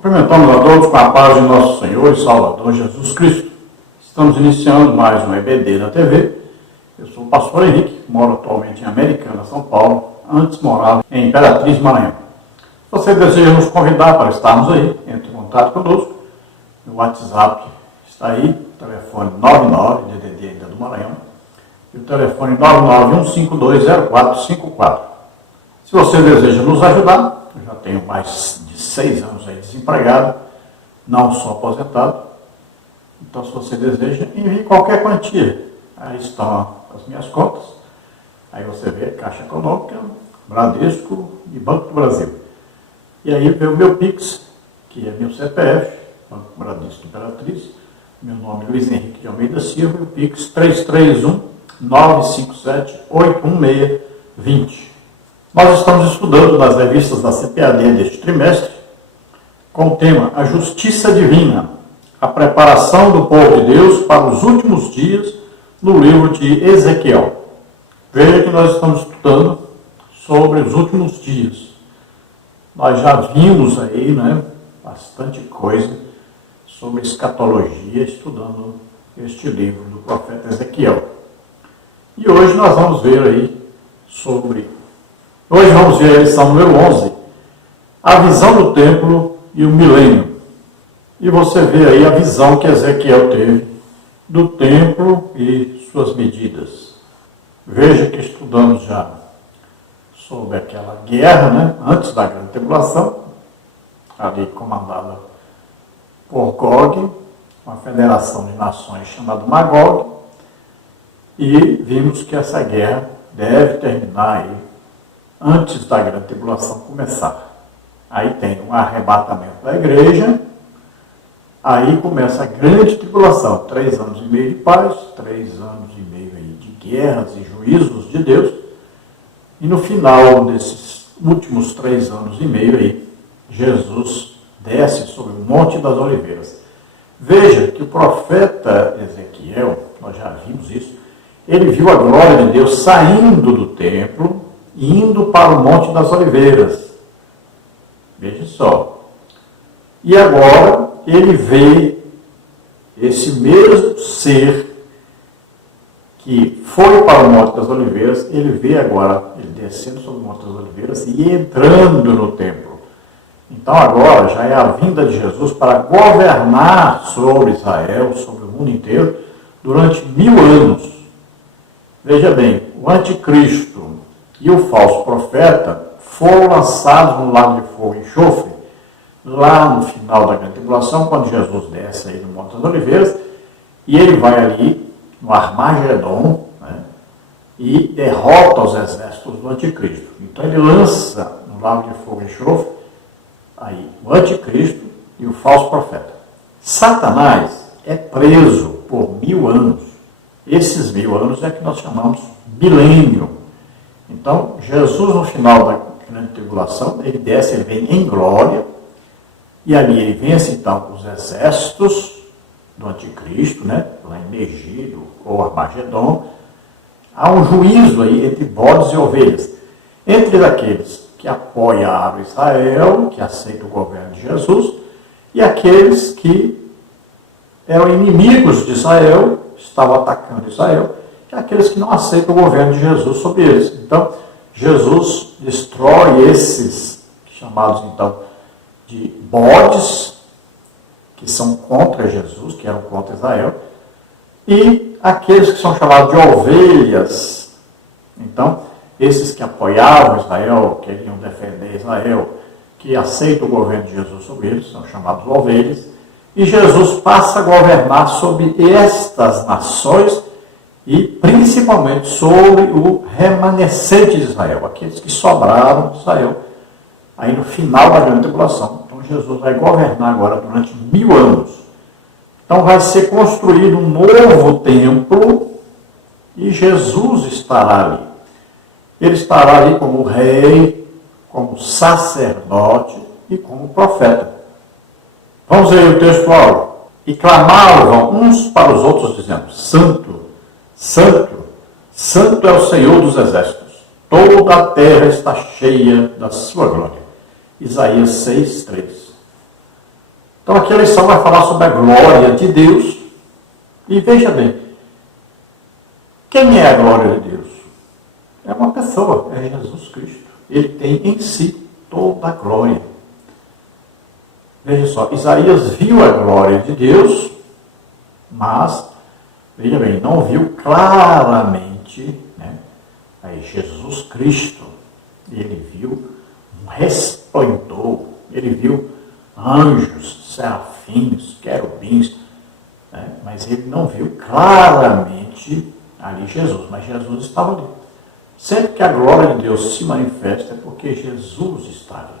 Cumprimentamos a todos com a paz de nosso Senhor e Salvador Jesus Cristo. Estamos iniciando mais um EBD da TV. Eu sou o pastor Henrique, moro atualmente em Americana, São Paulo. Antes morava em Imperatriz, Maranhão. Se você deseja nos convidar para estarmos aí, entre em contato conosco. O WhatsApp está aí, telefone 99, DDD ainda do Maranhão, e o telefone 991520454. Se você deseja nos ajudar, eu já tenho mais de 6 anos aí desempregado, não sou aposentado, então se você deseja, envie qualquer quantia. Aí estão as minhas contas, aí você vê Caixa Econômica, Bradesco e Banco do Brasil. E aí vê o meu Pix, que é meu CPF, Banco Bradesco Imperatriz, meu nome é Luiz Henrique de Almeida Silva, e o Pix 331-957-816-20. Nós estamos estudando nas revistas da CPAD deste trimestre, com o tema A Justiça Divina, a preparação do povo de Deus para os últimos dias, no livro de Ezequiel. Veja que nós estamos estudando sobre os últimos dias. Nós já vimos aí, bastante coisa sobre escatologia, estudando este livro do profeta Ezequiel. E hoje nós vamos ver aí Hoje vamos ver a lição número 11, a visão do templo e o milênio. E você vê aí a visão que Ezequiel teve do templo e suas medidas. Veja que estudamos já sobre aquela guerra, antes da grande tribulação, ali comandada por Gog, uma federação de nações chamada Magog, e vimos que essa guerra deve terminar aí antes da grande tribulação começar. Aí tem um arrebatamento da igreja, aí começa a grande tribulação, 3 anos e meio de paz, 3 anos e meio aí de guerras e juízos de Deus, e no final desses últimos 3 anos e meio aí, Jesus desce sobre o Monte das Oliveiras. Veja que o profeta Ezequiel, nós já vimos isso, ele viu a glória de Deus saindo do templo e indo para o Monte das Oliveiras. Veja só. E agora ele vê esse mesmo ser que foi para o Monte das Oliveiras, ele vê agora ele descendo sobre o Monte das Oliveiras e entrando no templo. Então agora já é a vinda de Jesus para governar sobre Israel, sobre o mundo inteiro, durante 1000 anos. Veja bem, o anticristo e o falso profeta foram lançados no lago de fogo e enxofre, lá no final da grande tribulação, quando Jesus desce aí no Monte das Oliveiras, e ele vai ali no Armagedon, e derrota os exércitos do anticristo. Então ele lança no lago de fogo e enxofre aí o anticristo e o falso profeta. Satanás é preso por 1000 anos. Esses 1000 anos é que nós chamamos milênio. Então, Jesus, no final da grande tribulação, ele desce, ele vem em glória, e ali ele vence, então, os exércitos do anticristo, lá em Megiddo ou Armagedon. Há um juízo aí entre bodes e ovelhas, entre aqueles que apoiaram Israel, que aceitam o governo de Jesus, e aqueles que eram inimigos de Israel, estavam atacando Israel, e aqueles que não aceitam o governo de Jesus sobre eles. Então, Jesus destrói esses chamados, então, de bodes, que são contra Jesus, que eram contra Israel, e aqueles que são chamados de ovelhas. Então, esses que apoiavam Israel, queriam defender Israel, que aceitam o governo de Jesus sobre eles, são chamados ovelhas, e Jesus passa a governar sobre estas nações e principalmente sobre o remanescente de Israel, aqueles que sobraram de Israel, aí no final da grande tribulação. Então Jesus vai governar agora durante 1000 anos. Então vai ser construído um novo templo e Jesus estará ali. Ele estará ali como rei, como sacerdote e como profeta. Vamos ler o texto áureo. E clamavam uns para os outros, dizendo: Santo, Santo, Santo é o Senhor dos exércitos. Toda a terra está cheia da sua glória. Isaías 6:3. Então aqui a lição vai falar sobre a glória de Deus. E veja bem, quem é a glória de Deus? É uma pessoa, é Jesus Cristo. Ele tem em si toda a glória. Veja só, Isaías viu a glória de Deus, mas, veja bem, não viu claramente, né? Aí Jesus Cristo, ele viu um resplendor, ele viu anjos, serafins, querubins, né? Mas ele não viu claramente ali Jesus, mas Jesus estava ali. Sempre que a glória de Deus se manifesta é porque Jesus está ali.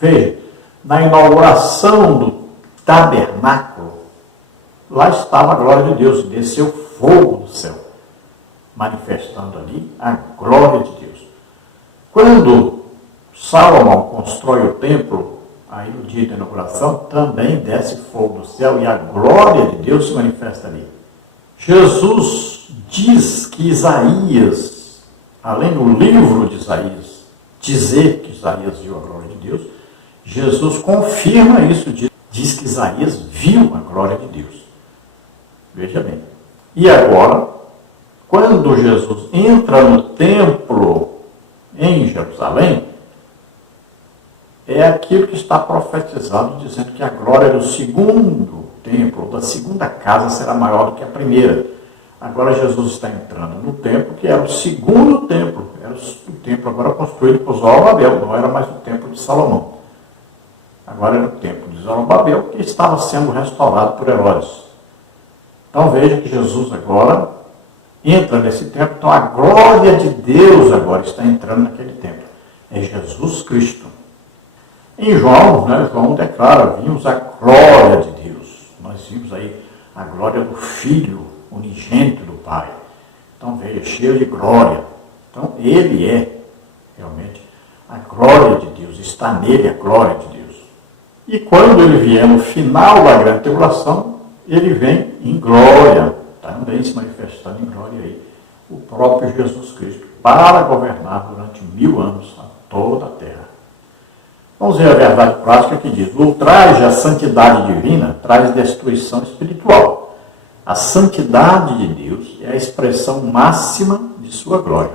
Veja, na inauguração do tabernáculo, lá estava a glória de Deus, desceu fogo do céu, manifestando ali a glória de Deus. Quando Salomão constrói o templo, aí no dia da inauguração, também desce fogo do céu e a glória de Deus se manifesta ali. Jesus diz que Isaías, além do livro de Isaías, dizer que Isaías viu a glória de Deus, Jesus confirma isso, diz que Isaías viu a glória de Deus. Veja bem. E agora, quando Jesus entra no templo em Jerusalém, é aquilo que está profetizado, dizendo que a glória do segundo templo, da segunda casa, será maior do que a primeira. Agora Jesus está entrando no templo, que era o segundo templo. Era o templo agora construído por Zorobabel, não era mais o templo de Salomão. Agora era o templo de Zorobabel, que estava sendo restaurado por Herodes. Então veja que Jesus agora entra nesse templo. Então a glória de Deus agora está entrando naquele templo. É Jesus Cristo. Em João, né, João declara, vimos a glória de Deus. Nós vimos aí a glória do Filho unigênito do Pai. Então veja, cheio de glória. Então ele é realmente a glória de Deus, está nele a glória de Deus. E quando ele vier no final da grande tribulação, ele vem em glória, também se manifestando em glória aí, o próprio Jesus Cristo, para governar durante 1000 anos a toda a terra. Vamos ver a verdade prática que diz: o ultraje à santidade divina traz destruição espiritual. A santidade de Deus é a expressão máxima de sua glória.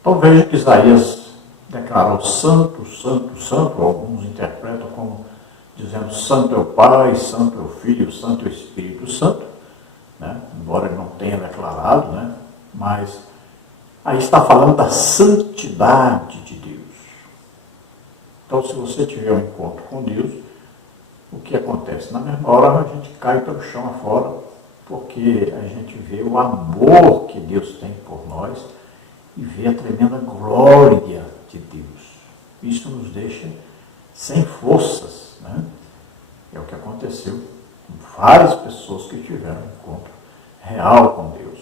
Então veja que Isaías declarou santo, santo, santo, alguns interpretam como dizendo santo é o Pai, santo é o Filho, santo é o Espírito Santo, né? Embora ele não tenha declarado, né? Mas aí está falando da santidade de Deus. Então, se você tiver um encontro com Deus, o que acontece? Na mesma hora a gente cai pelo chão afora, porque a gente vê o amor que Deus tem por nós e vê a tremenda glória de Deus. Isso nos deixa sem forças, né? É o que aconteceu com várias pessoas que tiveram um encontro real com Deus.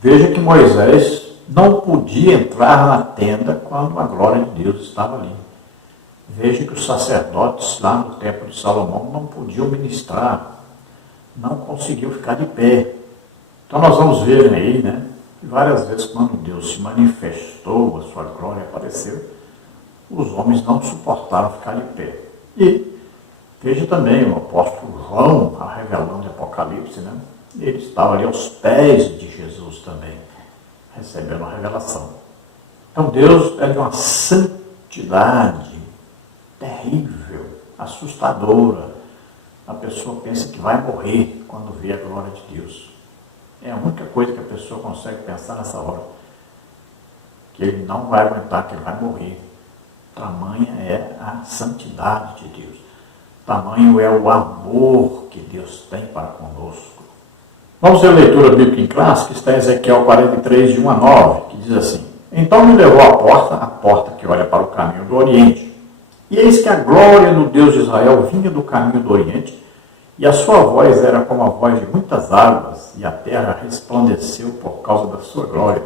Veja que Moisés não podia entrar na tenda quando a glória de Deus estava ali. Veja que os sacerdotes lá no templo de Salomão não podiam ministrar, não conseguiam ficar de pé. Então nós vamos ver aí, né, que várias vezes quando Deus se manifestou, a sua glória apareceu, os homens não suportaram ficar de pé. E veja também o apóstolo João, revelando o Apocalipse, né? Ele estava ali aos pés de Jesus também, recebendo a revelação. Então Deus é de uma santidade terrível, assustadora. A pessoa pensa que vai morrer quando vê a glória de Deus. É a única coisa que a pessoa consegue pensar nessa hora. Que ele não vai aguentar, que ele vai morrer. Tamanha é a santidade de Deus. Tamanho é o amor que Deus tem para conosco. Vamos ver a leitura bíblica em classe, que está em Ezequiel 43, de 1 a 9, que diz assim: Então me levou à porta que olha para o caminho do Oriente. E eis que a glória do Deus de Israel vinha do caminho do Oriente, e a sua voz era como a voz de muitas águas, e a terra resplandeceu por causa da sua glória.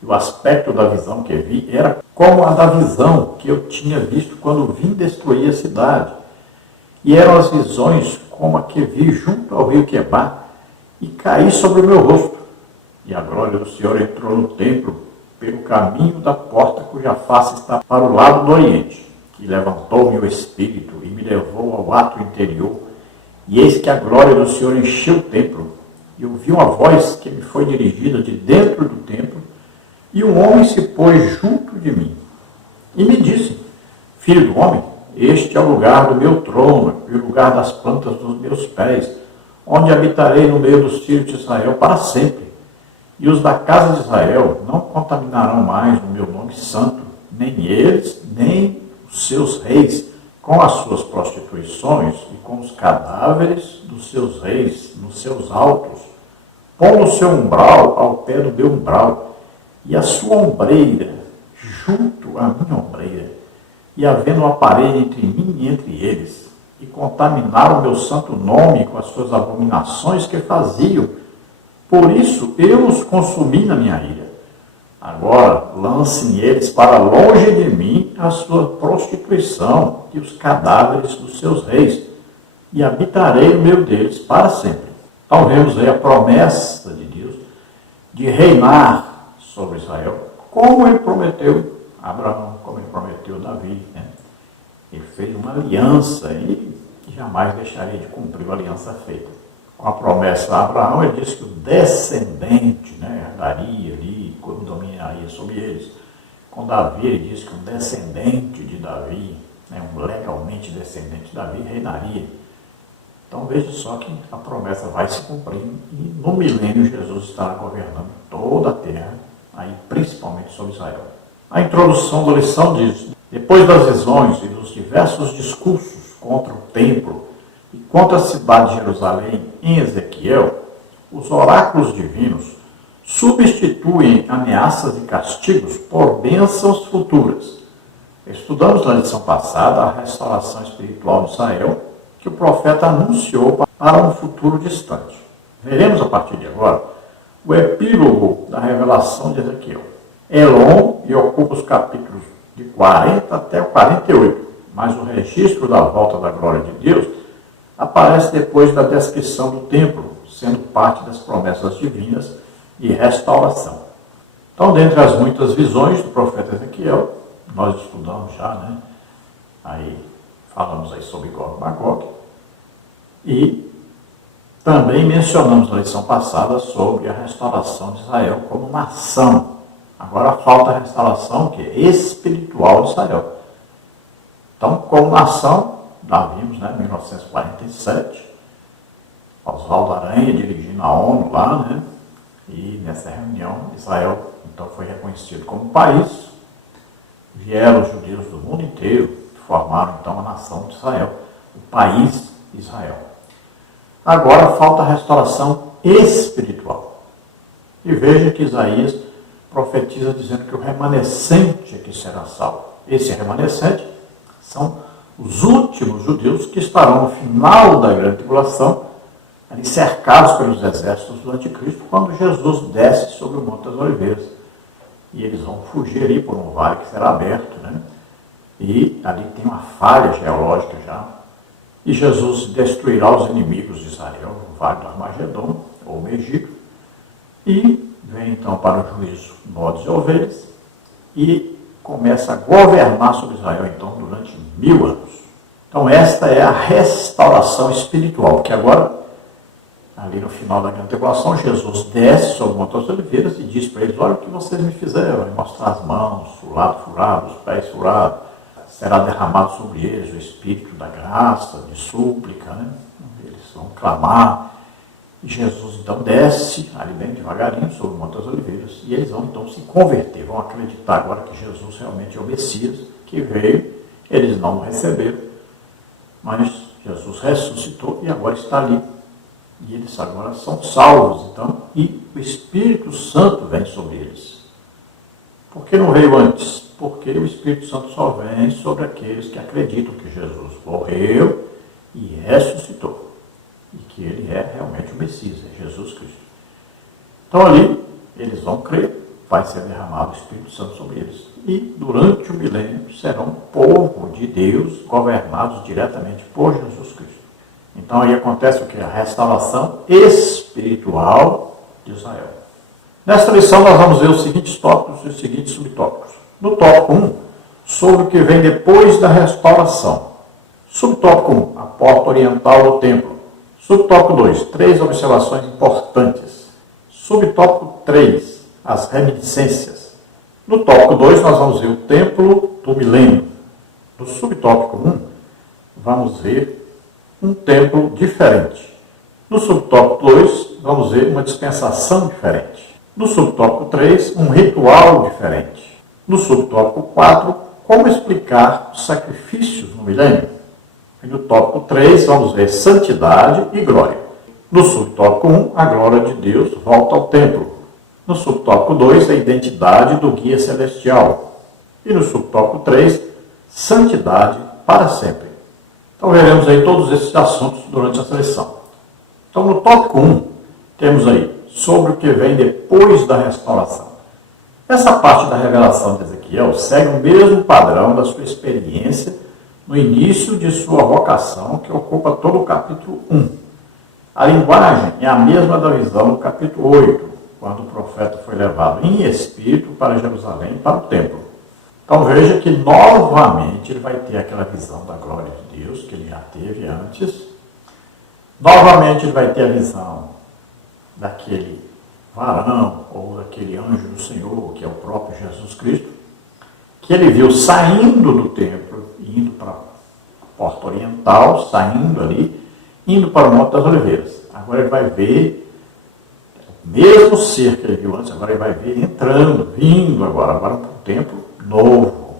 E o aspecto da visão que vi era como a da visão que eu tinha visto quando vim destruir a cidade. E eram as visões como a que vi junto ao rio Quebar, e caí sobre o meu rosto. E a glória do Senhor entrou no templo pelo caminho da porta cuja face está para o lado do Oriente. E levantou-me o Espírito e me levou ao ato interior, E eis que a glória do Senhor encheu o templo, e ouvi uma voz que me foi dirigida de dentro do templo, e um homem se pôs junto de mim, e me disse: Filho do homem, este é o lugar do meu trono, e o lugar das plantas dos meus pés, onde habitarei no meio dos filhos de Israel para sempre. E os da casa de Israel não contaminarão mais o meu nome santo, nem eles, nem os seus reis, com as suas prostituições e com os cadáveres dos seus reis nos seus altos. Pondo o seu umbral ao pé do meu umbral, e a sua ombreira junto à minha ombreira, e havendo uma parede entre mim e entre eles, e contaminaram o meu santo nome com as suas abominações que faziam. Por isso eu os consumi na minha ira. Agora lancem eles para longe de mim a sua prostituição e os cadáveres dos seus reis, e habitarei no meio deles para sempre. Então vemos aí a promessa de Deus de reinar sobre Israel, como ele prometeu a Abraão, como ele prometeu a Davi. Ele fez uma aliança e jamais deixaria de cumprir a aliança feita. Com a promessa a Abraão, ele disse que o descendente herdaria ali, dominaria sobre eles. Com Davi, ele disse que um descendente de Davi, um legalmente descendente de Davi, reinaria. Então veja só que a promessa vai se cumprindo e no milênio Jesus estará governando toda a terra, aí principalmente sobre Israel. A introdução da lição diz: depois das visões e dos diversos discursos contra o templo e contra a cidade de Jerusalém em Ezequiel, os oráculos divinos substituem ameaças e castigos por bênçãos futuras. Estudamos na lição passada a restauração espiritual de Israel, que o profeta anunciou para um futuro distante. Veremos a partir de agora o epílogo da revelação de Ezequiel. É longo e ocupa os capítulos de 40 até o 48, mas o registro da volta da glória de Deus aparece depois da descrição do templo, sendo parte das promessas divinas de restauração. Então, dentre as muitas visões do profeta Ezequiel, nós estudamos já, aí falamos aí sobre Gog e Magog, e também mencionamos na lição passada sobre a restauração de Israel como nação. Agora falta a restauração que é espiritual de Israel. Então, como nação, nós vimos, em 1947, Oswaldo Aranha dirigindo a ONU lá, e nessa reunião Israel então foi reconhecido como país. Vieram os judeus do mundo inteiro, formaram então a nação de Israel, o país Israel. Agora falta a restauração espiritual. E veja que Isaías profetiza dizendo que o remanescente é que será salvo. Esse remanescente são os últimos judeus que estarão no final da grande tribulação, ali cercados pelos exércitos do anticristo, quando Jesus desce sobre o Monte das Oliveiras. E eles vão fugir ali por um vale que será aberto, E ali tem uma falha geológica já. E Jesus destruirá os inimigos de Israel no Vale do Armagedon, ou Egito, e vem então para o juízo bodes e ovelhas, e começa a governar sobre Israel então durante 1000 anos. Então esta é a restauração espiritual, que agora, ali no final da grande tribulação, Jesus desce sobre o Monte das Oliveiras e diz para eles: olha o que vocês me fizeram, e mostrar as mãos, o lado furado, os pés furados. Será derramado sobre eles o Espírito da graça, de súplica, Eles vão clamar. E Jesus então desce, ali bem devagarinho, sobre o Monte das Oliveiras, e eles vão então se converter, vão acreditar agora que Jesus realmente é o Messias, que veio. Eles não o receberam, mas Jesus ressuscitou e agora está ali. E eles agora são salvos, então, e o Espírito Santo vem sobre eles. Por que não veio antes? Porque o Espírito Santo só vem sobre aqueles que acreditam que Jesus morreu e ressuscitou. E que ele é realmente o Messias, é Jesus Cristo. Então ali, eles vão crer, vai ser derramado o Espírito Santo sobre eles. E durante o milênio serão povo de Deus, governados diretamente por Jesus Cristo. Então aí acontece o que? A restauração espiritual de Israel. Nesta lição nós vamos ver os seguintes tópicos e os seguintes subtópicos. No tópico 1, sobre o que vem depois da restauração. Subtópico 1, a porta oriental do templo. Subtópico 2, 3 observações importantes. Subtópico 3, as reminiscências. No tópico 2, nós vamos ver o templo do milênio. No subtópico 1, vamos ver um templo diferente. No subtópico 2, vamos ver uma dispensação diferente. No subtópico 3, um ritual diferente. No subtópico 4, como explicar os sacrifícios no milênio. E no tópico 3, vamos ver santidade e glória. No subtópico 1, a glória de Deus volta ao templo. No subtópico 2, a identidade do guia celestial. E no subtópico 3, santidade para sempre. Então veremos aí todos esses assuntos durante essa lição. Então no tópico 1, temos aí sobre o que vem depois da restauração. Essa parte da revelação de Ezequiel segue o mesmo padrão da sua experiência no início de sua vocação, que ocupa todo o capítulo 1. A linguagem é a mesma da visão do capítulo 8, quando o profeta foi levado em espírito para Jerusalém, para o templo. Então veja que novamente ele vai ter aquela visão da glória de Deus, que ele já teve antes. Novamente ele vai ter a visão daquele varão, ou daquele anjo do Senhor, que é o próprio Jesus Cristo, que ele viu saindo do templo, indo para a porta oriental, saindo ali, indo para o Monte das Oliveiras. Agora ele vai ver o mesmo ser que ele viu antes, agora ele vai ver entrando, vindo agora para um templo novo.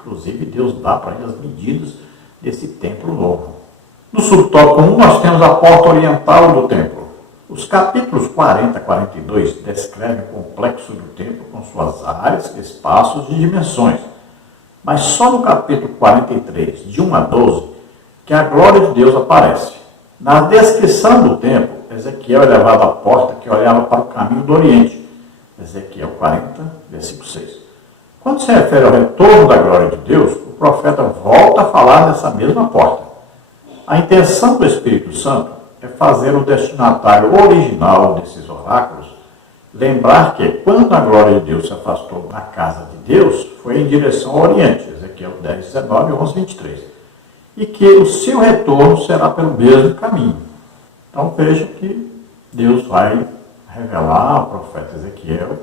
Inclusive Deus dá para ele as medidas desse templo novo. No subtópico 1 nós temos a porta oriental do templo. Os capítulos 40 a 42 descrevem o complexo do templo com suas áreas, espaços e dimensões. Mas só no capítulo 43, de 1 a 12, que a glória de Deus aparece. Na descrição do templo, Ezequiel é levado à porta que olhava para o caminho do Oriente. Ezequiel 40, versículo 6. Quando se refere ao retorno da glória de Deus, o profeta volta a falar dessa mesma porta. A intenção do Espírito Santo é fazer o destinatário original desses oráculos lembrar que, quando a glória de Deus se afastou da casa de Deus, foi em direção ao Oriente, Ezequiel 10, 19, 11, 23, e que o seu retorno será pelo mesmo caminho. Então veja que Deus vai revelar ao profeta Ezequiel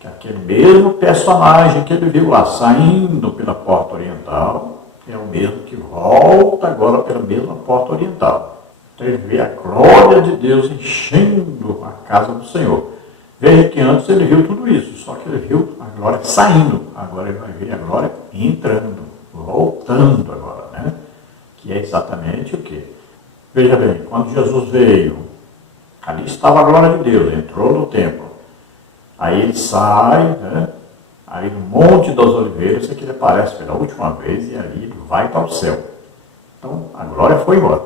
que aquele mesmo personagem que ele viu lá saindo pela porta oriental é o mesmo que volta agora pela mesma porta oriental. Então ele vê a glória de Deus enchendo a casa do Senhor. Veja que antes ele viu tudo isso, só que ele viu a glória saindo. Agora ele vai ver a glória entrando, voltando agora, né? Que é exatamente o quê? Veja bem, quando Jesus veio, ali estava a glória de Deus, entrou no templo. Aí ele sai, né? Aí no Monte das Oliveiras é que ele aparece pela última vez e ali ele vai para o céu. Então a glória foi embora.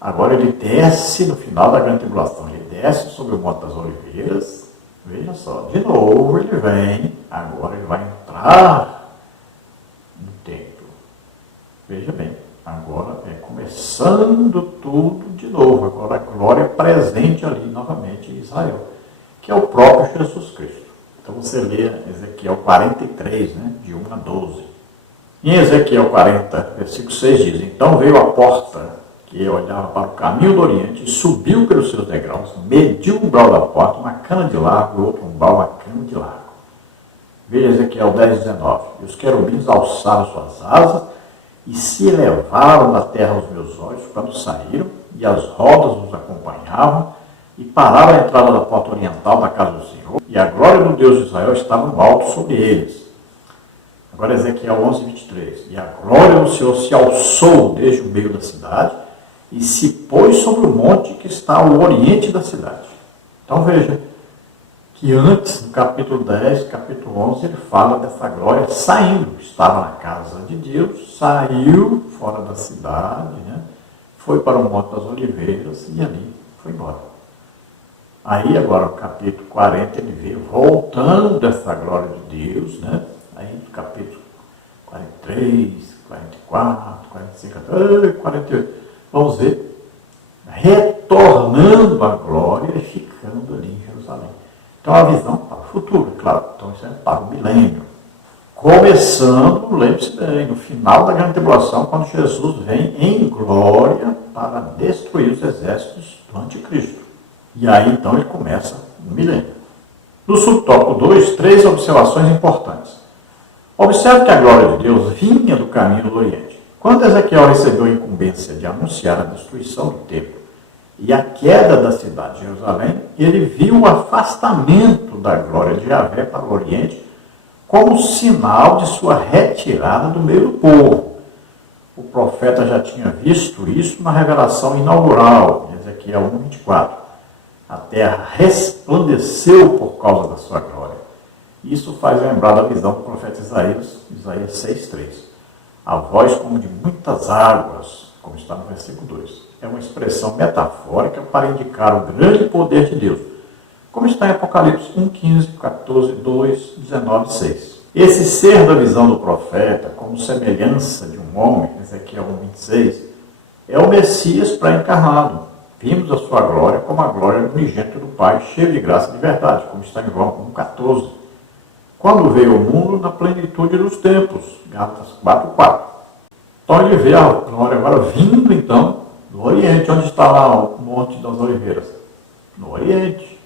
Agora ele desce no final da grande tribulação, ele desce sobre o Monte das Oliveiras. Veja só, de novo ele vem, agora ele vai entrar no templo. Veja bem, agora é começando tudo de novo. Agora a glória é presente ali novamente em Israel, que é o próprio Jesus Cristo. Então você lê Ezequiel 43, né, de 1 a 12. Em Ezequiel 40, versículo 6 diz: Então veio a porta que olhava para o caminho do Oriente, e subiu pelos seus degraus, mediu o umbral da porta, uma cana de largo, e outro umbral, uma cana de largo. Veja Ezequiel 10, 19. E os querubins alçaram suas asas e se elevaram da terra aos meus olhos quando saíram, e as rodas os acompanhavam, e pararam à entrada da porta oriental da casa do Senhor, e a glória do Deus de Israel estava no alto sobre eles. Agora Ezequiel 11, 23. E a glória do Senhor se alçou desde o meio da cidade, e se pôs sobre o monte que está ao oriente da cidade. Então veja que antes, no capítulo 10, capítulo 11, ele fala dessa glória saindo. Estava na casa de Deus, saiu fora da cidade, né? Foi para o Monte das Oliveiras e ali foi embora. Aí agora no capítulo 40 ele vê voltando dessa glória de Deus, né? Aí no capítulo 43, 44, 45, 48. Vamos ver, retornando à glória e ficando ali em Jerusalém. Então a visão para o futuro, claro. Então isso é para o milênio. Começando, lembre-se bem, no final da grande tribulação, quando Jesus vem em glória para destruir os exércitos do anticristo. E aí, então, ele começa o milênio. No subtópico 2, 3 observações importantes. Observe que a glória de Deus vinha do caminho do Oriente. Quando Ezequiel recebeu a incumbência de anunciar a destruição do templo e a queda da cidade de Jerusalém, ele viu o afastamento da glória de Yahvé para o Oriente como sinal de sua retirada do meio do povo. O profeta já tinha visto isso na revelação inaugural, em Ezequiel 1:24. A terra resplandeceu por causa da sua glória. Isso faz lembrar da visão do profeta Isaías 6:3. A voz como de muitas águas, como está no versículo 2. É uma expressão metafórica para indicar o grande poder de Deus, como está em Apocalipse 1:15, 14, 2, 19, 6. Esse ser da visão do profeta, como semelhança de um homem, Ezequiel 1:26, é o Messias pré-encarnado. Vimos a sua glória como a glória do unigênito do Pai, cheio de graça e de verdade, como está em João 1:14. Quando veio ao mundo na plenitude dos tempos, Gálatas 4:4. Então ele vê a glória agora vindo, então, do Oriente. Onde está lá o Monte das Oliveiras? No Oriente.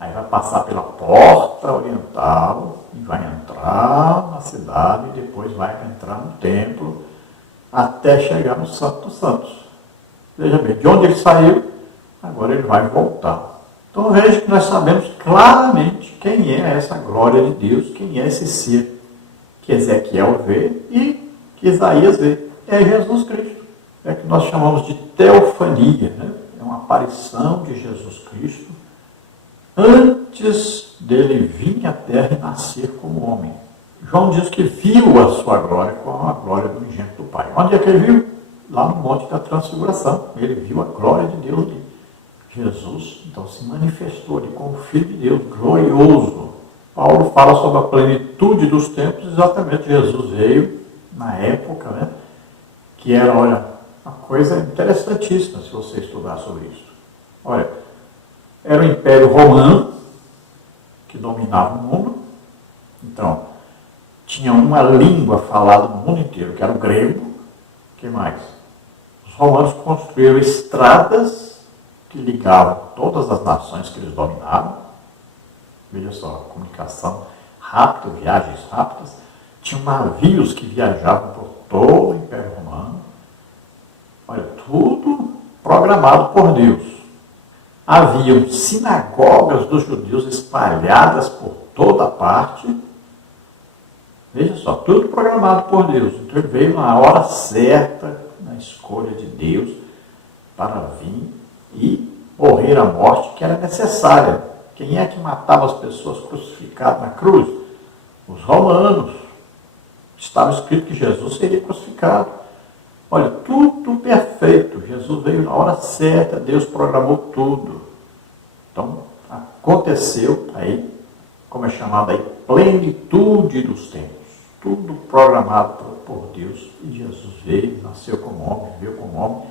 Aí vai passar pela porta oriental e vai entrar na cidade e depois vai entrar no templo até chegar no Santo dos Santos. Veja bem, de onde ele saiu, agora ele vai voltar. Então veja que nós sabemos claramente quem é essa glória de Deus, quem é esse ser que Ezequiel vê e que Isaías vê. É Jesus Cristo. É que nós chamamos de teofania, né? É uma aparição de Jesus Cristo antes dele vir à terra e nascer como homem. João diz que viu a sua glória com a glória do unigênito do Pai. Onde é que ele viu? Lá no Monte da Transfiguração. Ele viu a glória de Deus ali. Jesus, então, se manifestou ali como Filho de Deus, glorioso. Paulo fala sobre a plenitude dos tempos, exatamente. Jesus veio na época, né, que era, olha, uma coisa interessantíssima se você estudar sobre isso. Olha, era o Império Romano que dominava o mundo. Então, tinha uma língua falada no mundo inteiro, que era o grego. O que mais? Os romanos construíram estradas que ligavam todas as nações que eles dominavam. Veja só, comunicação rápida, viagens rápidas. Tinham navios que viajavam por todo o Império Romano. Olha, tudo programado por Deus. Haviam sinagogas dos judeus espalhadas por toda parte. Veja só, tudo programado por Deus. Então ele veio na hora certa, na escolha de Deus, para vir e morrer a morte que era necessária. Quem é que matava as pessoas crucificadas na cruz? Os romanos. Estava escrito que Jesus seria crucificado. Olha, tudo perfeito. Jesus veio na hora certa, Deus programou tudo. Então, aconteceu aí, como é chamado aí, plenitude dos tempos. Tudo programado por Deus. E Jesus veio, nasceu como homem, viveu como homem,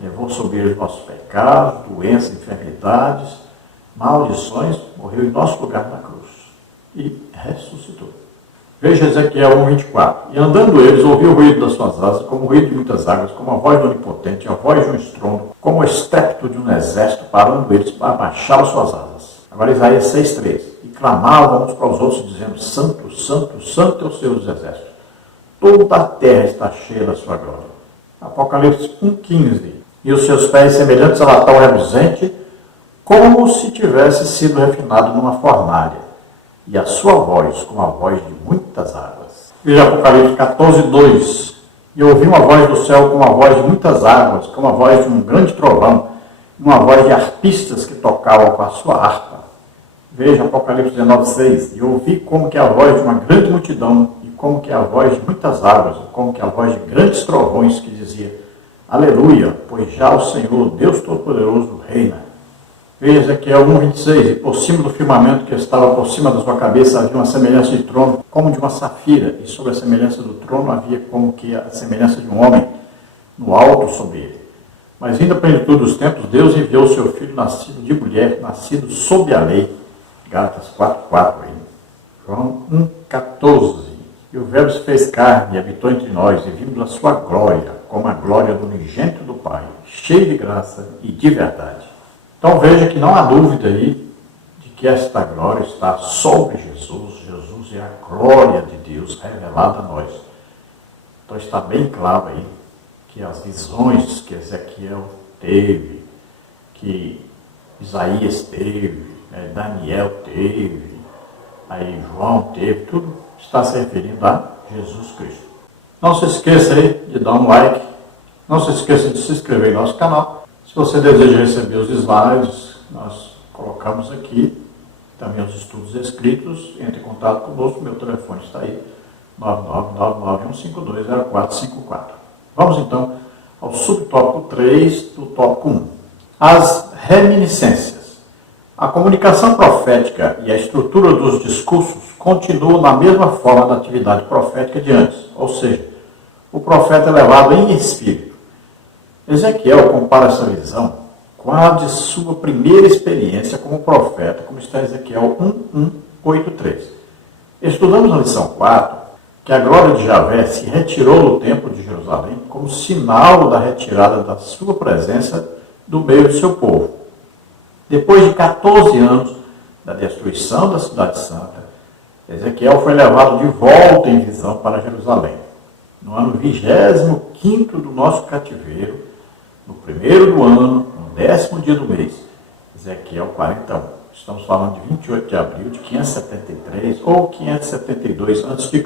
levou sobre ele os nossos pecados, doenças, enfermidades, maldições, morreu em nosso lugar na cruz. E ressuscitou. Veja Ezequiel 1:24. E andando eles, ouviu o ruído das suas asas, como o ruído de muitas águas, como a voz do Onipotente, a voz de um estrondo, como o estrépito de um exército, parando eles para abaixar as suas asas. Agora Isaías 6:3. E clamavam uns para os outros, dizendo: Santo, Santo, Santo é o Senhor dos exércitos. Toda a terra está cheia da sua glória. Apocalipse 1:15. E os seus pés semelhantes a latão reluzente, como se tivesse sido refinado numa fornalha. E a sua voz, como a voz de muitas águas. Veja Apocalipse 14:2. E ouvi uma voz do céu como a voz de muitas águas, como a voz de um grande trovão, uma voz de arpistas que tocavam com a sua harpa. Veja Apocalipse 19:6. E ouvi como que a voz de uma grande multidão, e como que a voz de muitas águas, e como que a voz de grandes trovões, que dizia: Aleluia, pois já o Senhor, Deus Todo-Poderoso, reina. Veja Ezequiel 1:26, e por cima do firmamento que estava por cima da sua cabeça havia uma semelhança de trono, como de uma safira, e sobre a semelhança do trono havia como que a semelhança de um homem no alto sobre ele. Mas vindo a plenitude dos tempos, Deus enviou o seu filho, nascido de mulher, nascido sob a lei. Gálatas 4:4, João 1:14. E o Verbo se fez carne e habitou entre nós, e vimos a sua glória, como a glória do unigênito do Pai, cheio de graça e de verdade. Então veja que não há dúvida aí de que esta glória está sobre Jesus. Jesus é a glória de Deus revelada a nós. Então está bem claro aí que as visões que Ezequiel teve, que Isaías teve, Daniel teve, aí João teve, tudo está se referindo a Jesus Cristo. Não se esqueça aí de dar um like, não se esqueça de se inscrever no nosso canal. Se você deseja receber os slides, nós colocamos aqui também os estudos escritos. Entre em contato conosco, meu telefone está aí, 99991520454. Vamos então ao subtópico 3 do tópico 1. As reminiscências. A comunicação profética e a estrutura dos discursos continuam na mesma forma da atividade profética de antes, ou seja, o profeta é levado em espírito. Ezequiel compara essa visão com a de sua primeira experiência como profeta, como está em Ezequiel 1:1-8:3. Estudamos na lição 4 que a glória de Javé se retirou do templo de Jerusalém como sinal da retirada da sua presença do meio do seu povo. Depois de 14 anos da destruição da cidade santa, Ezequiel foi levado de volta em visão para Jerusalém. No ano 25º do nosso cativeiro, no primeiro do ano, no 10º dia do mês, Ezequiel 41. Estamos falando de 28 de abril de 573 ou 572 a.C.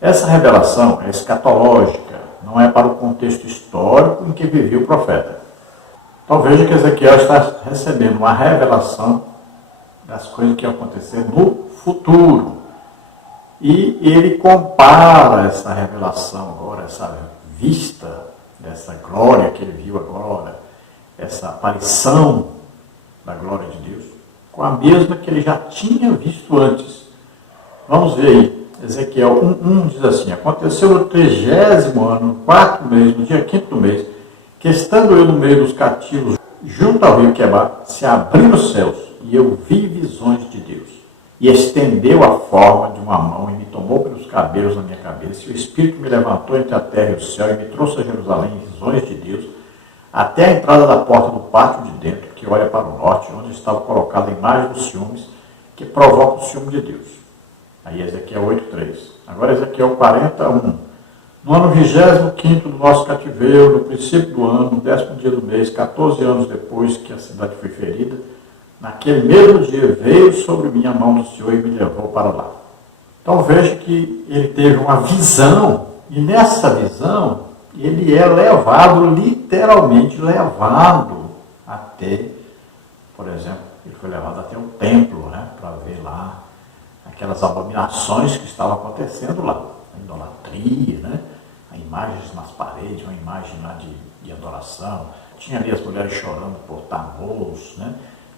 Essa revelação é escatológica, não é para o contexto histórico em que vivia o profeta. Então veja que Ezequiel está recebendo uma revelação das coisas que iam acontecer no futuro. E ele compara essa revelação agora, essa vista dessa glória que ele viu agora, essa aparição da glória de Deus, com a mesma que ele já tinha visto antes. Vamos ver aí. Ezequiel 1:1 diz assim: aconteceu no 30º ano, no 4º mês, no dia 5º do mês, que estando eu no meio dos cativos, junto ao rio Quebar, se abriram os céus, e eu vi visões de Deus. E estendeu a forma de uma mão, e me tomou pelos cabelos na minha cabeça, e o Espírito me levantou entre a terra e o céu, e me trouxe a Jerusalém em visões de Deus, até a entrada da porta do pátio de dentro, que olha para o norte, onde estava colocada a imagem dos ciúmes, que provoca o ciúme de Deus. Aí Ezequiel 8:3. Agora Ezequiel 40:1. No ano 25º do nosso cativeiro, no princípio do ano, no 10º dia do mês, 14 anos depois que a cidade foi ferida, naquele mesmo dia veio sobre mim a mão do Senhor e me levou para lá. Então veja que ele teve uma visão, e nessa visão ele é levado, literalmente levado até, por exemplo, ele foi levado até o templo, para ver lá aquelas abominações que estavam acontecendo lá, a idolatria, a imagens nas paredes, uma imagem lá de adoração, tinha ali as mulheres chorando por Tammuz,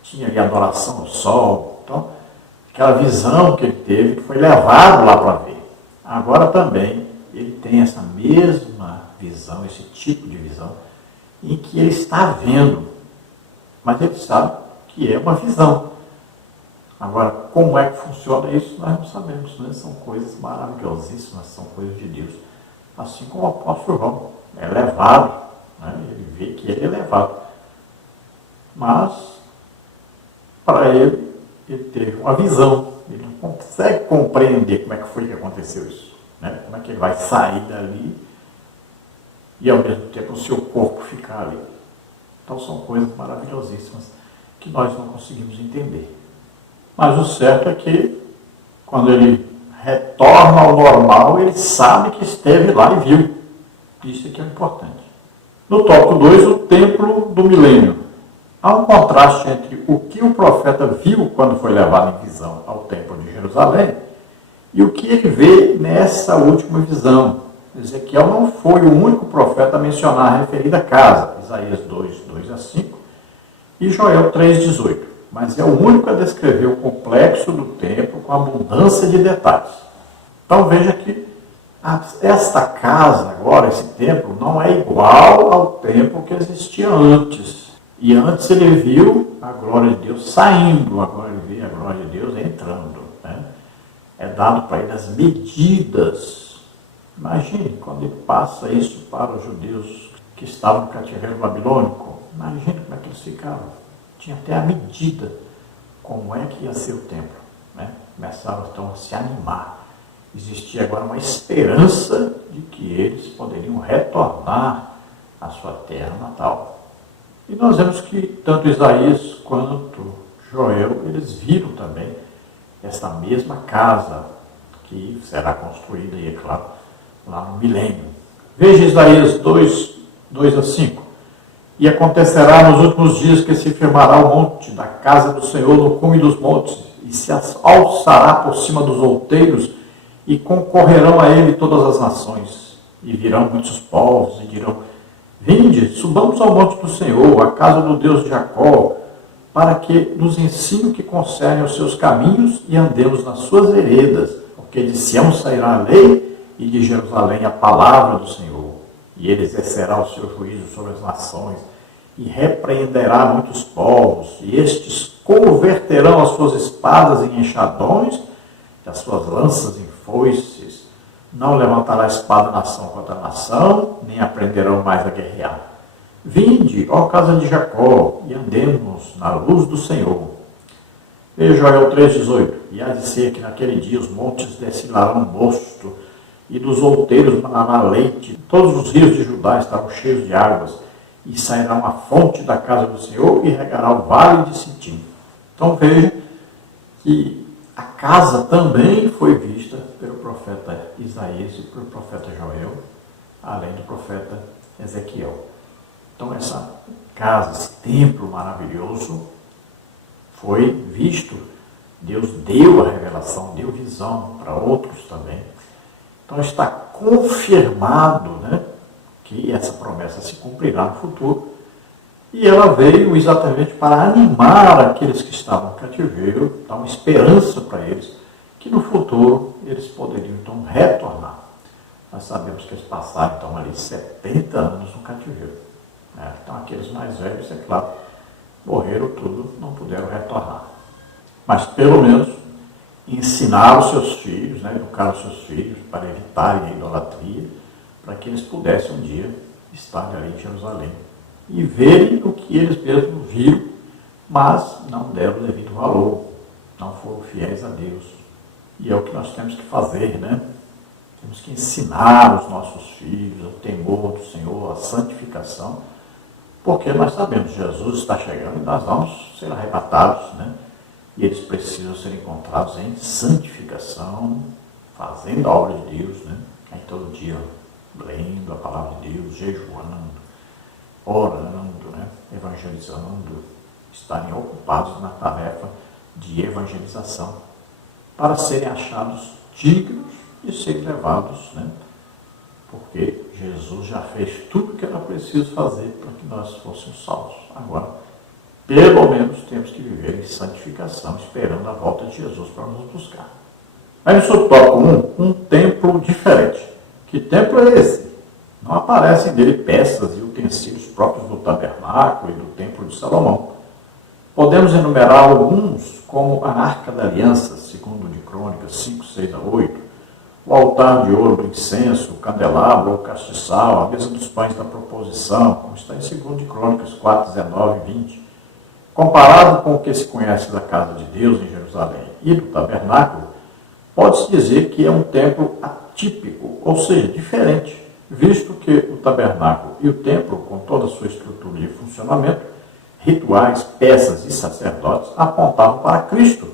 tinha ali a adoração ao sol. Então, aquela visão que ele teve, que foi levado lá para ver. Agora também ele tem essa mesma visão, esse tipo de visão, em que ele está vendo, mas ele sabe que é uma visão. Agora, como é que funciona isso, nós não sabemos, São coisas maravilhosíssimas, são coisas de Deus. Assim como o apóstolo João é levado, ele vê que ele é levado. Mas, para ele teve uma visão, ele não consegue compreender como é que foi que aconteceu isso. Como é que ele vai sair dali e ao mesmo tempo o seu corpo ficar ali. Então são coisas maravilhosíssimas que nós não conseguimos entender. Mas o certo é que, quando ele retorna ao normal, ele sabe que esteve lá e viu. Isso é que é importante. No tópico 2, o templo do milênio. Há um contraste entre o que o profeta viu quando foi levado em visão ao templo de Jerusalém e o que ele vê nessa última visão. Ezequiel não foi o único profeta a mencionar a referida casa, Isaías 2:2-5 e Joel 3:18. Mas é o único a descrever o complexo do templo com abundância de detalhes. Então veja que esta casa agora, esse templo, não é igual ao templo que existia antes. E antes ele viu a glória de Deus saindo, agora ele vê a glória de Deus entrando. É dado para ele as medidas. Imagine quando ele passa isso para os judeus que estavam no cativeiro babilônico. Imagine como é que eles ficavam. Tinha até a medida como é que ia ser o templo. Né? Começaram então a se animar. Existia agora uma esperança de que eles poderiam retornar à sua terra natal. E nós vemos que tanto Isaías quanto Joel, eles viram também essa mesma casa que será construída, e é claro, lá no milênio. Veja Isaías 2 a 5. E acontecerá nos últimos dias que se firmará o monte da casa do Senhor no cume dos montes, e se alçará por cima dos outeiros, e concorrerão a ele todas as nações. E virão muitos povos, e dirão: vinde, subamos ao monte do Senhor, à casa do Deus de Jacó, para que nos ensine o que concerne aos seus caminhos e andemos nas suas veredas, porque de Sião sairá a lei e de Jerusalém a palavra do Senhor. E ele exercerá o seu juízo sobre as nações e repreenderá muitos povos, e estes converterão as suas espadas em enxadões e as suas lanças em foices. Não levantará espada nação contra nação, nem aprenderão mais a guerrear. Vinde, ó casa de Jacó, e andemos na luz do Senhor. Veja Joel 3,18. E há de ser que naquele dia os montes desfilarão mosto, e dos outeiros manará leite. Todos os rios de Judá estarão cheios de águas, e sairá uma fonte da casa do Senhor, e regará o vale de Sitim. Então veja que a casa também foi vista pelo profeta Isaías e pelo profeta Joel, além do profeta Ezequiel. Então essa casa, esse templo maravilhoso, foi visto. Deus deu a revelação, deu visão para outros também. Então está confirmado, né, que essa promessa se cumprirá no futuro. E ela veio exatamente para animar aqueles que estavam no cativeiro, dar uma esperança para eles, que no futuro eles poderiam então retornar. Nós sabemos que eles passaram então ali 70 anos no cativeiro. Então aqueles mais velhos, é claro, morreram tudo, não puderam retornar. Mas pelo menos ensinaram os seus filhos, né, educaram os seus filhos para evitarem a idolatria, para que eles pudessem um dia estar ali em Jerusalém e verem o que eles mesmos viram, mas não deram o devido valor, não foram fiéis a Deus. E é o que nós temos que fazer, né? Temos que ensinar os nossos filhos o temor do Senhor, a santificação, porque nós sabemos que Jesus está chegando e nós vamos ser arrebatados, né? E eles precisam ser encontrados em santificação, fazendo a obra de Deus, né? Aí todo dia lendo a palavra de Deus, jejuando, orando, né? Evangelizando, estarem ocupados na tarefa de evangelização, para serem achados dignos de serem levados, né? Porque Jesus já fez tudo o que era preciso fazer para que nós fôssemos salvos. Agora, pelo menos temos que viver em santificação, esperando a volta de Jesus para nos buscar. Aí no subtópico 1, um templo diferente. Que templo é esse? Não aparecem nele peças e utensílios próprios do tabernáculo e do templo de Salomão. Podemos enumerar alguns, como a Arca da Aliança, segundo de Crônicas 5, 6 a 8, o altar de ouro do incenso, o candelabro, o castiçal, a mesa dos pães da proposição, como está em 2 de Crônicas 4, 19 e 20. Comparado com o que se conhece da casa de Deus em Jerusalém e do tabernáculo, pode-se dizer que é um templo atípico, ou seja, diferente, visto que o tabernáculo e o templo, com toda a sua estrutura de funcionamento, rituais, peças e sacerdotes, apontavam para Cristo.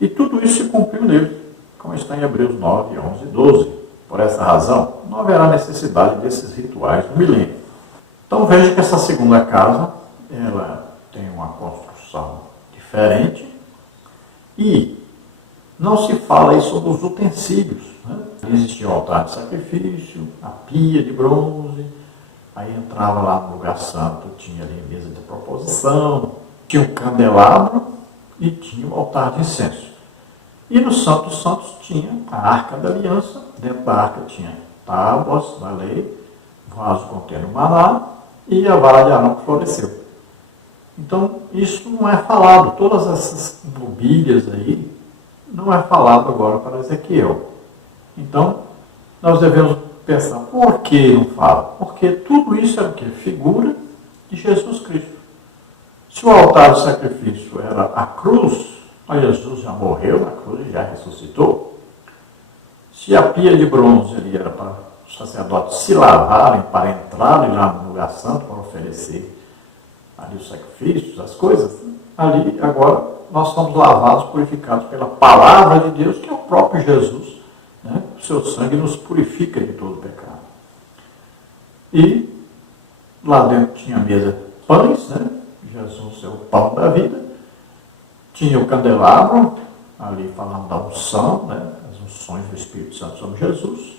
E tudo isso se cumpriu nele, como está em Hebreus 9, 11 e 12. Por essa razão, não haverá necessidade desses rituais no milênio. Então veja que essa segunda casa, ela tem uma construção diferente e não se fala aí sobre os utensílios, né? Existia o altar de sacrifício, a pia de bronze, aí entrava lá no lugar santo, tinha ali a mesa de proposição, tinha o candelabro e tinha o altar de incenso. E no Santo dos Santos tinha a Arca da Aliança, dentro da arca tinha tábuas da lei, vaso contendo maná e a vara de Arão que floresceu. Então, isso não é falado. Todas essas mobílias aí, não é falado agora para Ezequiel. Então, nós devemos pensar, por que não fala? Porque tudo isso é o quê? Figura de Jesus Cristo. Se o altar de sacrifício era a cruz, mas Jesus já morreu na cruz e já ressuscitou. Se a pia de bronze ali era para os sacerdotes se lavarem, para entrarem lá no lugar santo, para oferecer ali os sacrifícios, as coisas, ali agora nós somos lavados, purificados pela palavra de Deus, que é o próprio Jesus. Né? O seu sangue nos purifica de todo pecado. E lá dentro tinha a mesa de pães, né? Jesus é o pão da vida. Tinha o candelabro, ali falando da unção, né? As unções do Espírito Santo sobre Jesus.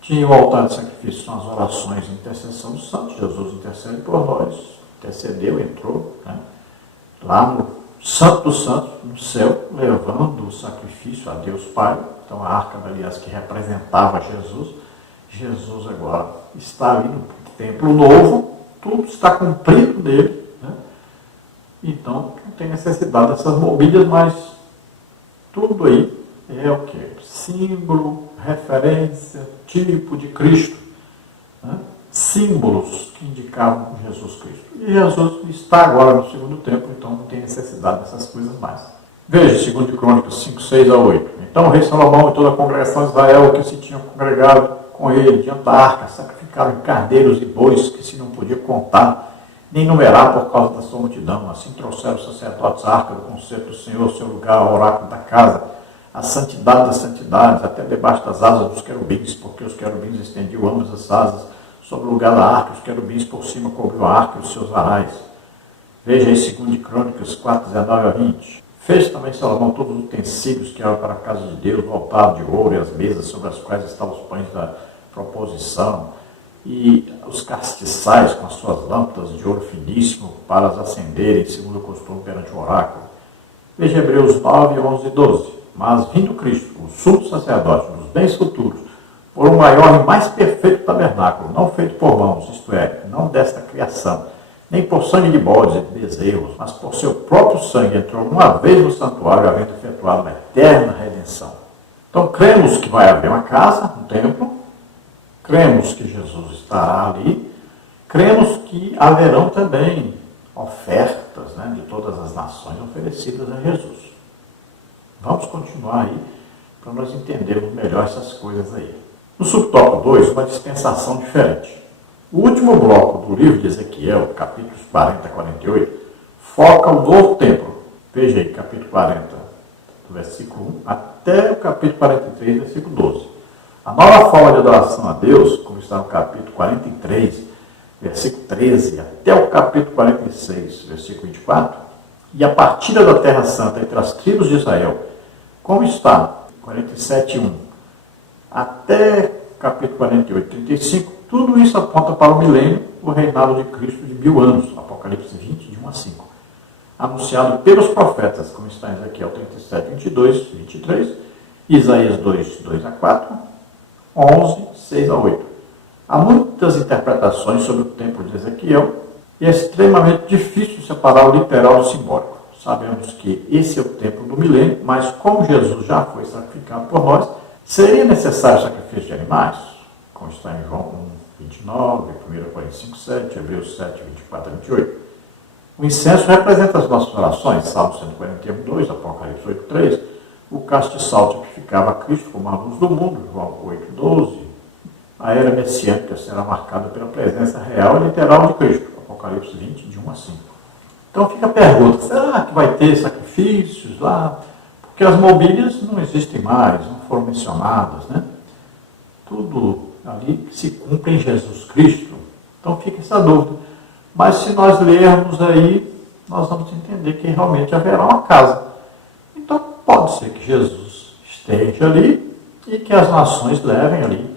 Tinha o altar de sacrifício, são as orações de intercessão dos santos. Jesus intercede por nós, intercedeu, entrou, né? Lá no Santo dos Santos, no céu, levando o sacrifício a Deus Pai. Então a arca, aliás, que representava Jesus, Jesus agora está ali no templo novo, tudo está cumprido nele, né? Então não tem necessidade dessas mobílias, mas tudo aí é o que? Símbolo, referência, tipo de Cristo, né? Símbolos que indicavam Jesus Cristo. E Jesus está agora no segundo templo, então não tem necessidade dessas coisas mais. Veja, 2 Crônicas 5, 6 a 8. Então o rei Salomão e toda a congregação de Israel que se tinham congregado com ele diante da arca, sacrificaram carneiros e bois que se não podia contar, nem numerar por causa da sua multidão. Assim trouxeram os sacerdotes a arca do concerto do Senhor, seu lugar, o oráculo da casa, a santidade das santidades, até debaixo das asas dos querubins, porque os querubins estendiam ambas as asas sobre o lugar da arca, os querubins por cima cobriu a arca e os seus varais. Veja aí 2 Crônicas 4, 19 a 20. Fez também Salomão todos os utensílios que eram para a casa de Deus, o altar de ouro e as mesas sobre as quais estavam os pães da proposição, e os castiçais com as suas lâmpadas de ouro finíssimo para as acenderem, segundo o costume perante o oráculo. Veja Hebreus 9, 11 e 12. Mas vindo Cristo, o sumo sacerdote dos bens futuros, por um maior e mais perfeito tabernáculo, não feito por mãos, isto é, não desta criação, nem por sangue de bodes e de bezerros, mas por seu próprio sangue entrou uma vez no santuário, havendo efetuado uma eterna redenção. Então, cremos que vai haver uma casa, um templo, cremos que Jesus estará ali, cremos que haverão também ofertas, né, de todas as nações oferecidas a Jesus. Vamos continuar aí para nós entendermos melhor essas coisas aí. No subtópico 2, uma dispensação diferente. O último bloco do livro de Ezequiel, capítulos 40 a 48, foca o novo templo. Veja aí, capítulo 40, do versículo 1, até o capítulo 43, versículo 12. A nova forma de adoração a Deus, como está no capítulo 43, versículo 13, até o capítulo 46, versículo 24, e a partida da Terra Santa entre as tribos de Israel, como está 47, 1, até capítulo 48, 35, tudo isso aponta para o milênio, o reinado de Cristo de 1000 anos, Apocalipse 20, de 1 a 5, anunciado pelos profetas, como está em Ezequiel 37, 22, 23, Isaías 2, 2 a 4, 11, 6 a 8. Há muitas interpretações sobre o templo de Ezequiel e é extremamente difícil separar o literal do simbólico. Sabemos que esse é o templo do milênio, mas como Jesus já foi sacrificado por nós, seria necessário sacrifício de animais, como está em João 1, 29, 1 Coríntios 5, 7, Hebreus 7, 24 a 28. O incenso representa as nossas orações, Salmo 141, 2, Apocalipse 8, 3. O castiçal tipificava Cristo como a luz do mundo, João 8, 12. A era messiânica será marcada pela presença real e literal de Cristo, Apocalipse 20, de 1 a 5. Então fica a pergunta, será que vai ter sacrifícios lá? Porque as mobílias não existem mais, não foram mencionadas, né? Tudo ali se cumpre em Jesus Cristo. Então fica essa dúvida. Mas se nós lermos aí, nós vamos entender que realmente haverá uma casa. Então pode ser que Jesus esteja ali e que as nações levem ali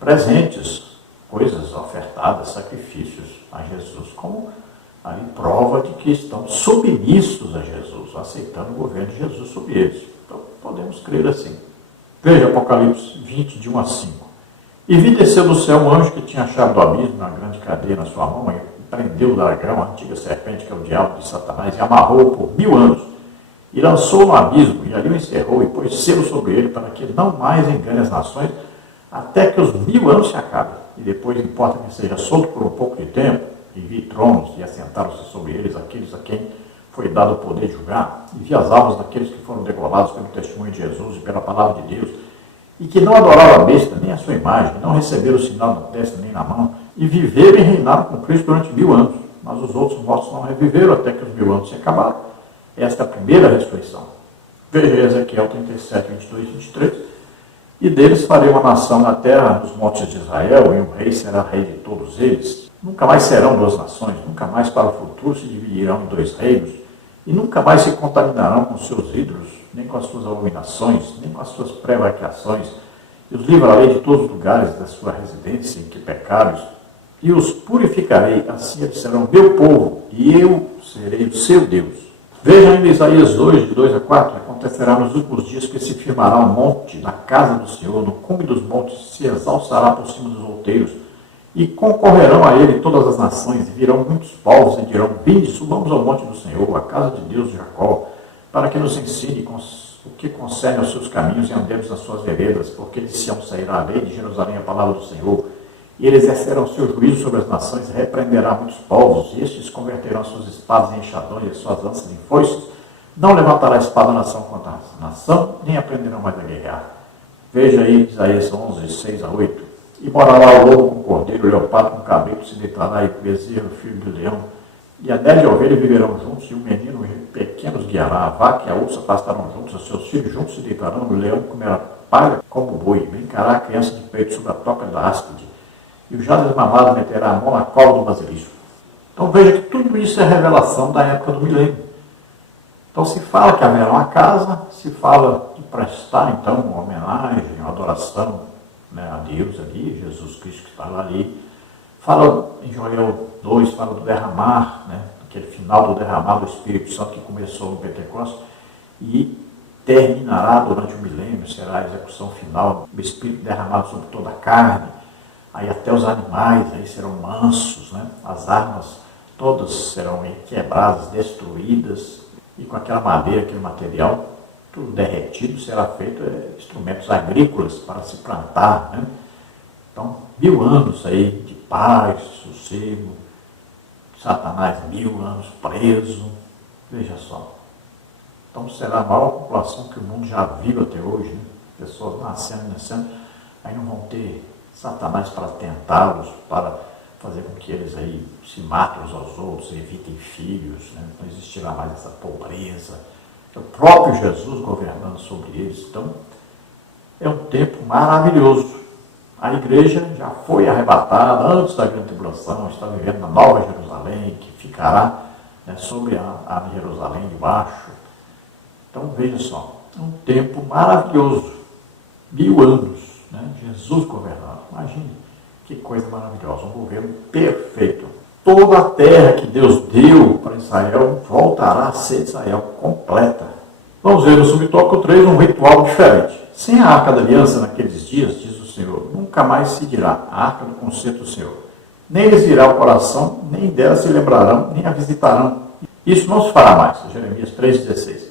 presentes, coisas ofertadas, sacrifícios a Jesus, como ali prova de que estão submissos a Jesus, aceitando o governo de Jesus sobre eles. Então podemos crer assim. Veja Apocalipse 20, de 1 a 5. E vi descer do céu um anjo que tinha a chave do abismo, uma grande cadeia na sua mão, e prendeu o dragão, a antiga serpente, que é o diabo de Satanás, e amarrou-o por 1000 anos. E lançou no abismo, e ali o encerrou, e pôs selo sobre ele, para que não mais engane as nações, até que os 1000 anos se acabem. E depois importa que seja solto por um pouco de tempo, e vi tronos, e assentaram-se sobre eles aqueles a quem foi dado o poder de julgar, e vi as almas daqueles que foram degolados pelo testemunho de Jesus e pela palavra de Deus, e que não adoraram a besta, nem a sua imagem, não receberam o sinal na testa nem na mão, e viveram e reinaram com Cristo durante 1000 anos. Mas os outros mortos não reviveram até que os 1000 anos se acabaram. Esta é a primeira ressurreição. Veja Ezequiel 37, 22 e 23. E deles farei uma nação na terra, nos montes de Israel, e um rei será rei de todos eles. Nunca mais serão 2 nações, nunca mais para o futuro se dividirão em 2 reinos, e nunca mais se contaminarão com seus ídolos, nem com as suas abominações, nem com as suas prevaricações. E os livrarei de todos os lugares da sua residência em que pecaram, e os purificarei, assim eles serão meu povo, e eu serei o seu Deus. Veja ainda Isaías 2, de 2 a 4, acontecerá nos últimos dias que se firmará um monte na casa do Senhor, no cume dos montes se exalçará por cima dos outeiros, e concorrerão a ele todas as nações, e virão muitos povos, e dirão, vinde, subamos ao monte do Senhor, a casa de Deus de Jacó, para que nos ensine o que concerne aos seus caminhos, e andemos nas suas veredas, porque de Sião sairá a lei, de Jerusalém a palavra do Senhor, e ele exercerá o seu juízo sobre as nações, e repreenderá muitos povos, e estes converterão as suas espadas em enxadões e as suas lanças em foices. Não levantará espada nação contra nação, nem aprenderão mais a guerrear. Veja aí Isaías 11, 6 a 8. E morará o lobo com o cordeiro, o leopardo com o cabrito, se deitará, e o bezerro, filho do leão. E a 10 de ovelha viverão juntos, e o menino pequeno os guiará. A vaca e a ursa pastarão juntos, os seus filhos juntos se deitarão, o leão comerá palha como boi, brincará a criança de peito sobre a toca da áspide. E o já desmamado meterá a mão na cova do basilisco. Então veja que tudo isso é revelação da época do milênio. Então se fala que haverá uma casa, se fala de prestar então uma homenagem, uma adoração, né, a Deus ali, Jesus Cristo que está ali. Fala em Joel 2, fala do derramar, né, aquele final do derramar do Espírito Santo que começou no Pentecostes e terminará durante o milênio, será a execução final do Espírito derramado sobre toda a carne. Aí até os animais aí serão mansos, né? As armas todas serão quebradas, destruídas, e com aquela madeira, aquele material, tudo derretido, será feito instrumentos agrícolas para se plantar, né? Então, 1000 anos aí de paz, sossego, Satanás 1000 anos preso, veja só. Então será a maior população que o mundo já viu até hoje, né? Pessoas nascendo, aí não vão ter Satanás para tentá-los, para fazer com que eles aí se matem uns aos outros, evitem filhos, né? Não existirá mais essa pobreza. É o próprio Jesus governando sobre eles. Então, é um tempo maravilhoso. A igreja já foi arrebatada antes da grande tribulação, está vivendo na Nova Jerusalém, que ficará, né, sobre a Jerusalém de baixo. Então, veja só, é um tempo maravilhoso. 1000 anos, né? Jesus governando. Imagine que coisa maravilhosa, um governo perfeito. Toda a terra que Deus deu para Israel voltará a ser Israel completa. Vamos ver no subtópico 3 um ritual diferente. Sem a arca da aliança naqueles dias, diz o Senhor, nunca mais se dirá a arca do concerto do Senhor. Nem lhes virá o coração, nem dela se lembrarão, nem a visitarão. Isso não se fará mais. Jeremias 3,16.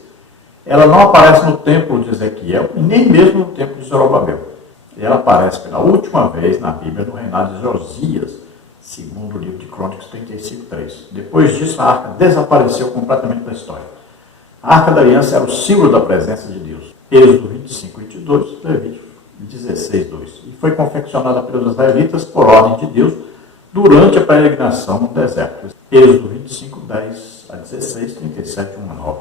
Ela não aparece no templo de Ezequiel e nem mesmo no templo de Zorobabel. Ela aparece pela última vez na Bíblia no reinado de Josias, segundo o livro de Crônicas 35:3. Depois disso, a arca desapareceu completamente da história. A arca da aliança era o símbolo da presença de Deus. Êxodo 25:22, Levítico 16:2. E foi confeccionada pelos israelitas por ordem de Deus durante a peregrinação no deserto. Êxodo 25:10 a 16, 37, 1 a 9.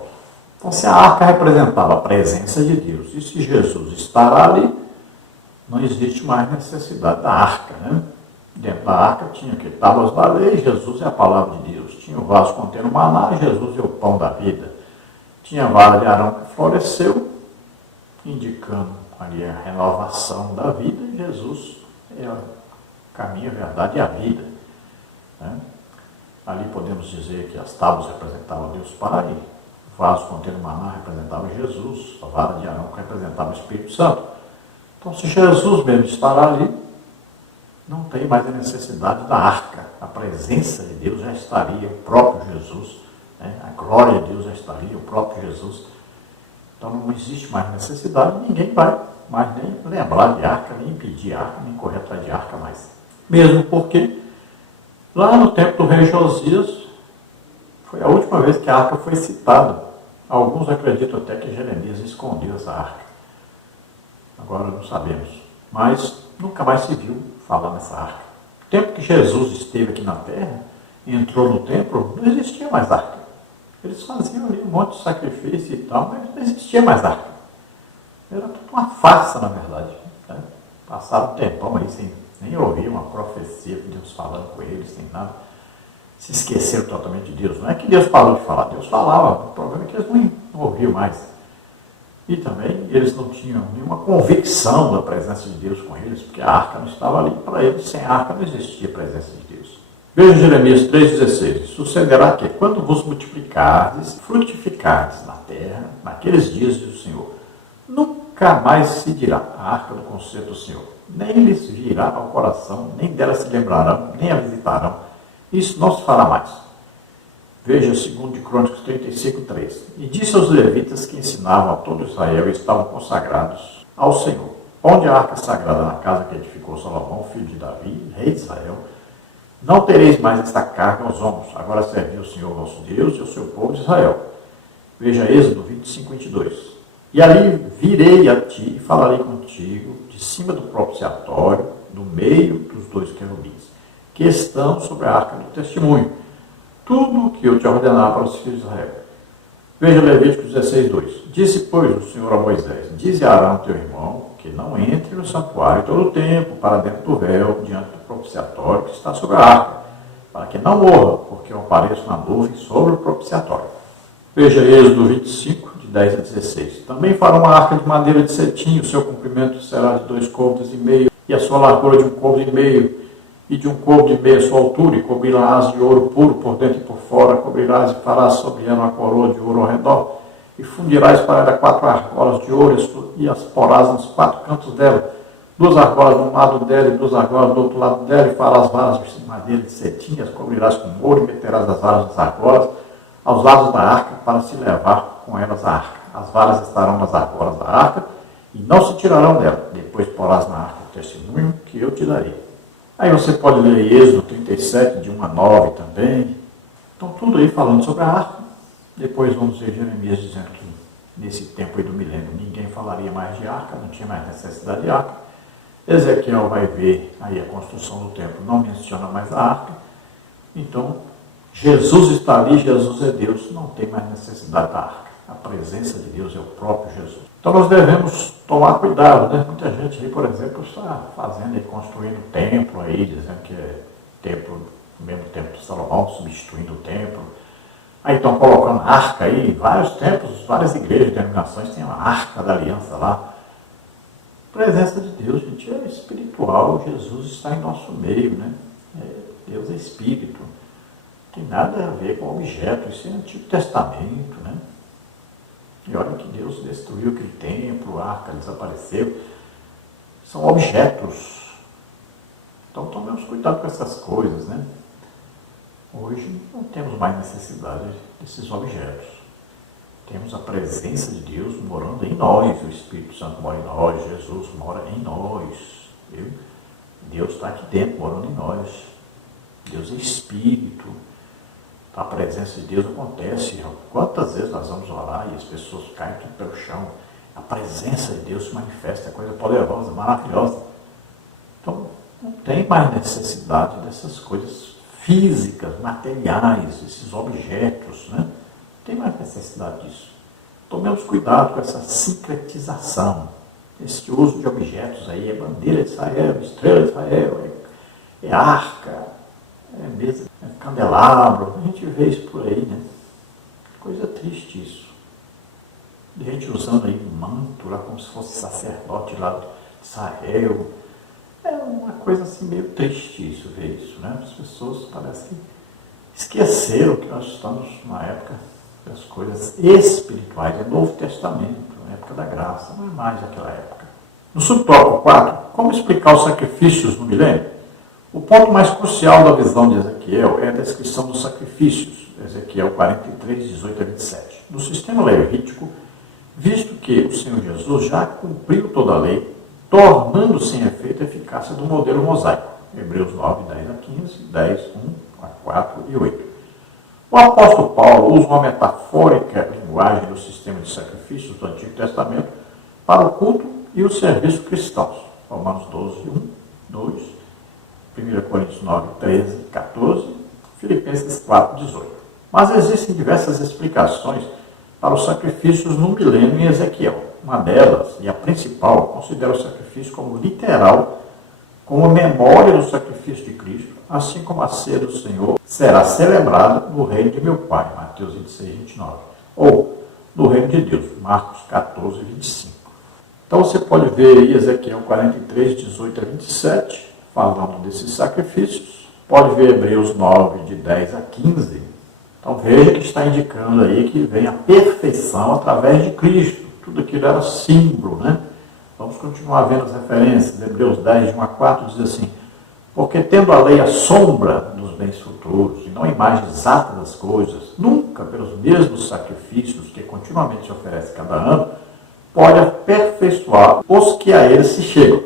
Então, se a arca representava a presença de Deus, e se Jesus estará ali, não existe mais necessidade da arca, né? Dentro da arca tinha que tábuas da lei, Jesus é a palavra de Deus. Tinha o vaso contendo maná, Jesus é o pão da vida. Tinha a vara de Arão que floresceu, indicando ali a renovação da vida, e Jesus é o caminho, a verdade e a vida, né? Ali podemos dizer que as tábuas representavam Deus Pai, o vaso contendo maná representava Jesus, a vara de Arão representava o Espírito Santo. Então, se Jesus mesmo estará ali, não tem mais a necessidade da arca. A presença de Deus já estaria, o próprio Jesus, né? A glória de Deus já estaria, o próprio Jesus Então não existe mais necessidade, ninguém vai mais nem lembrar de arca, nem pedir arca, nem correr atrás de arca mais. Mesmo porque lá no tempo do rei Josias, foi a última vez que a arca foi citada. Alguns acreditam até que Jeremias escondeu essa arca. Agora não sabemos. Mas nunca mais se viu falar nessa arca. No tempo que Jesus esteve aqui na terra, entrou no templo, não existia mais arca. Eles faziam ali um monte de sacrifício e tal, mas não existia mais arca. Era tudo uma farsa, na verdade. Né? Passaram um tempão aí sem nem ouvir uma profecia de Deus falando com eles, sem nada. Se esqueceram totalmente de Deus. Não é que Deus parou de falar, Deus falava. O problema é que eles não ouviam mais. E também eles não tinham nenhuma convicção da presença de Deus com eles, porque a arca não estava ali para eles. Sem a arca não existia a presença de Deus. Veja Jeremias 3,16. Sucederá que, quando vos multiplicardes, frutificardes na terra, naqueles dias do Senhor, nunca mais se dirá a arca do concerto do Senhor. Nem lhes virá ao coração, nem dela se lembrarão, nem a visitarão. Isso não se fará mais. Veja 2 Crônicas 35:3. E disse aos levitas que ensinavam a todo Israel e estavam consagrados ao Senhor: onde a arca sagrada na casa que edificou Salomão, filho de Davi, rei de Israel, não tereis mais esta carga aos ombros. Agora servi o Senhor vosso Deus e o seu povo de Israel. Veja Êxodo 25:22. E ali virei a ti e falarei contigo de cima do propiciatório, do meio dos dois querubins, que estão sobre a arca do testemunho, tudo o que eu te ordenar para os filhos de Israel. Veja Levítico 16:2. Disse, pois, o Senhor a Moisés: dize a Arão, teu irmão, que não entre no santuário todo o tempo para dentro do véu, diante do propiciatório que está sobre a arca, para que não morra, porque eu apareço na nuvem sobre o propiciatório. Veja Êxodo 25, de 10 a 16. Também fará uma arca de madeira de cetim, o seu comprimento será de 2,5 côvados, e a sua largura de 1,5 côvado, e de 1,5 côvado a sua altura, e cobrirás de ouro puro por dentro e por fora, cobrirás e farás sobre ela uma coroa de ouro ao redor, e fundirás para ela 4 argolas de ouro, e as porás nos 4 cantos dela, 2 argolas de um lado dela e 2 argolas do outro lado dela, e farás varas de madeira de cetim, as cobrirás com ouro, e meterás as varas das argolas aos lados da arca, para se levar com elas a arca. As varas estarão nas argolas da arca, e não se tirarão dela. Depois porás na arca o testemunho que eu te darei. Aí você pode ler Êxodo 37, de 1 a 9 também. Então, tudo aí falando sobre a arca. Depois vamos ver Jeremias dizendo que nesse tempo aí do milênio ninguém falaria mais de arca, não tinha mais necessidade de arca. Ezequiel vai ver aí a construção do templo, não menciona mais a arca. Então, Jesus está ali, Jesus é Deus, não tem mais necessidade da arca. A presença de Deus é o próprio Jesus. Então nós devemos tomar cuidado, né? Muita gente aí, por exemplo, está fazendo e construindo templo aí, dizendo que é templo, o mesmo templo de Salomão, substituindo o templo. Aí estão colocando arca aí, vários templos, várias igrejas, denominações têm uma arca da aliança lá. A presença de Deus, gente, é espiritual, Jesus está em nosso meio, né? Deus é espírito. Não tem nada a ver com objeto, isso é Antigo Testamento, né? E olha que Deus destruiu aquele templo, a arca desapareceu. São objetos. Então tomemos cuidado com essas coisas, né? Hoje não temos mais necessidade desses objetos. Temos a presença de Deus morando em nós. O Espírito Santo mora em nós, Jesus mora em nós. Viu? Deus está aqui dentro, morando em nós. Deus é Espírito. A presença de Deus acontece. Quantas vezes nós vamos orar e as pessoas caem tudo pelo chão? A presença de Deus se manifesta, é coisa poderosa, maravilhosa. Então, não tem mais necessidade dessas coisas físicas, materiais, esses objetos, né? Não tem mais necessidade disso. Tomemos cuidado com essa sincretização. Esse uso de objetos aí, é bandeira de Israel, estrela de Israel, é arca, é mesa, é candelabro, a gente vê isso por aí, né? Coisa triste isso. De gente usando aí um manto lá como se fosse sacerdote lá de Israel. É uma coisa assim meio triste isso, ver isso, né? As pessoas parecem que esqueceram que nós estamos na época das coisas espirituais, é Novo Testamento, na época da graça, não é mais aquela época. No subtópico 4, como explicar os sacrifícios no milênio? O ponto mais crucial da visão de Ezequiel é a descrição dos sacrifícios, Ezequiel 43, 18 a 27. No sistema levítico, visto que o Senhor Jesus já cumpriu toda a lei, tornando sem efeito a eficácia do modelo mosaico. Hebreus 9, 10 a 15, 10, 1 a 4 e 8. O apóstolo Paulo usa uma metafórica linguagem do sistema de sacrifícios do Antigo Testamento para o culto e o serviço cristãos. Romanos 12, 1, 2, 1 Coríntios 9, 13, 14, Filipenses 4, 18. Mas existem diversas explicações para os sacrifícios no milênio em Ezequiel. Uma delas, e a principal, considera o sacrifício como literal, como memória do sacrifício de Cristo, assim como a ceia do Senhor será celebrada no reino de meu Pai, Mateus 26, 29, ou no reino de Deus, Marcos 14, 25. Então você pode ver aí Ezequiel 43, 18 a 27, falando desses sacrifícios. Pode ver Hebreus 9, de 10 a 15. Então veja que está indicando aí que vem a perfeição através de Cristo. Tudo aquilo era símbolo, né? Vamos continuar vendo as referências. Hebreus 10, de 1 a 4 diz assim: porque tendo a lei a sombra dos bens futuros, e não a imagem exata das coisas, nunca pelos mesmos sacrifícios que continuamente se oferece cada ano, pode aperfeiçoar os que a ele se chegam.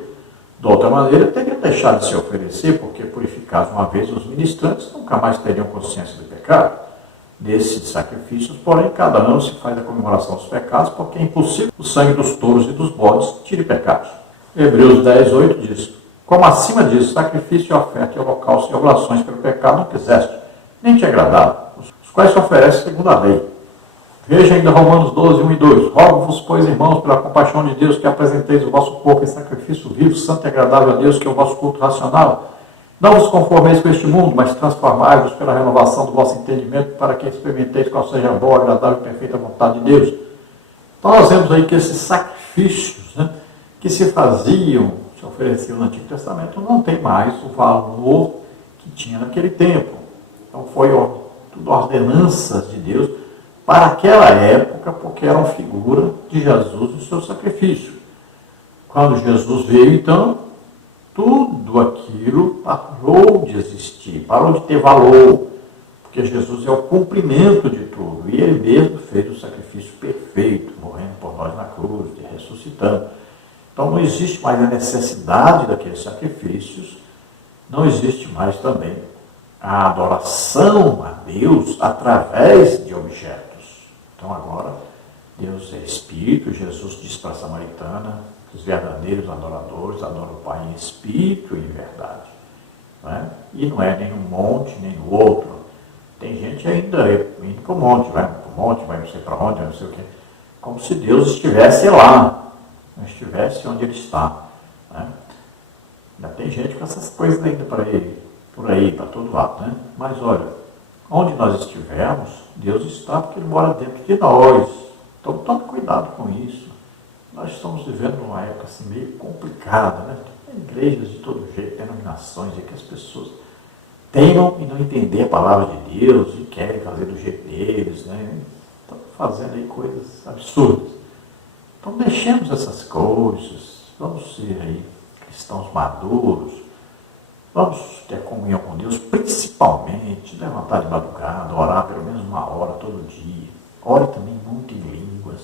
De outra maneira, teria deixado de se oferecer, porque purificados uma vez os ministrantes, nunca mais teriam consciência do pecado. Desses sacrifícios, porém, cada ano se faz a comemoração dos pecados, porque é impossível o sangue dos touros e dos bodes tire pecados. Hebreus 10, 8 diz: como acima disso, sacrifício e oferta e holocausto e oblações pelo pecado não quiseste, nem te agradaram, os quais se oferecem segundo a lei. Veja ainda Romanos 12, 1 e 2. Rogo-vos, pois, irmãos, pela compaixão de Deus, que apresenteis o vosso corpo em sacrifício vivo, santo e agradável a Deus, que é o vosso culto racional. Não vos conformeis com este mundo, mas transformai-vos pela renovação do vosso entendimento, para que experimenteis qual seja a boa, agradável e perfeita vontade de Deus. Então nós vemos aí que esses sacrifícios, né, que se faziam, se ofereciam no Antigo Testamento, não tem mais o valor que tinha naquele tempo. Então foi tudo ordenanças de Deus para aquela época, porque eram figura de Jesus no seu sacrifício. Quando Jesus veio, então, tudo aquilo parou de existir, parou de ter valor, porque Jesus é o cumprimento de tudo, e ele mesmo fez o sacrifício perfeito, morrendo por nós na cruz, e ressuscitando. Então não existe mais a necessidade daqueles sacrifícios, não existe mais também a adoração a Deus através de objetos. Então agora, Deus é Espírito, Jesus diz para a samaritana, os verdadeiros adoradores adoram o Pai em Espírito e em verdade. Não é? E não é nem um monte, nem no outro. Tem gente ainda indo para o monte, vai para o monte, vai não sei para onde, não sei o quê. Como se Deus estivesse lá, não estivesse onde Ele está. Né? Ainda tem gente com essas coisas ainda para ele, por aí, para todo lado. Né? Mas olha, onde nós estivermos, Deus está porque Ele mora dentro de nós. Então tome cuidado com isso. Nós estamos vivendo numa época assim, meio complicada, né? Tem igrejas de todo jeito, denominações, e que as pessoas tenham e não entender a palavra de Deus e querem fazer do jeito deles, né? Estão fazendo aí coisas absurdas. Então deixemos essas coisas, vamos ser aí cristãos maduros, vamos ter comunhão com Deus, principalmente levantar de madrugada, orar pelo menos 1 hora todo dia. Ore também muito em línguas,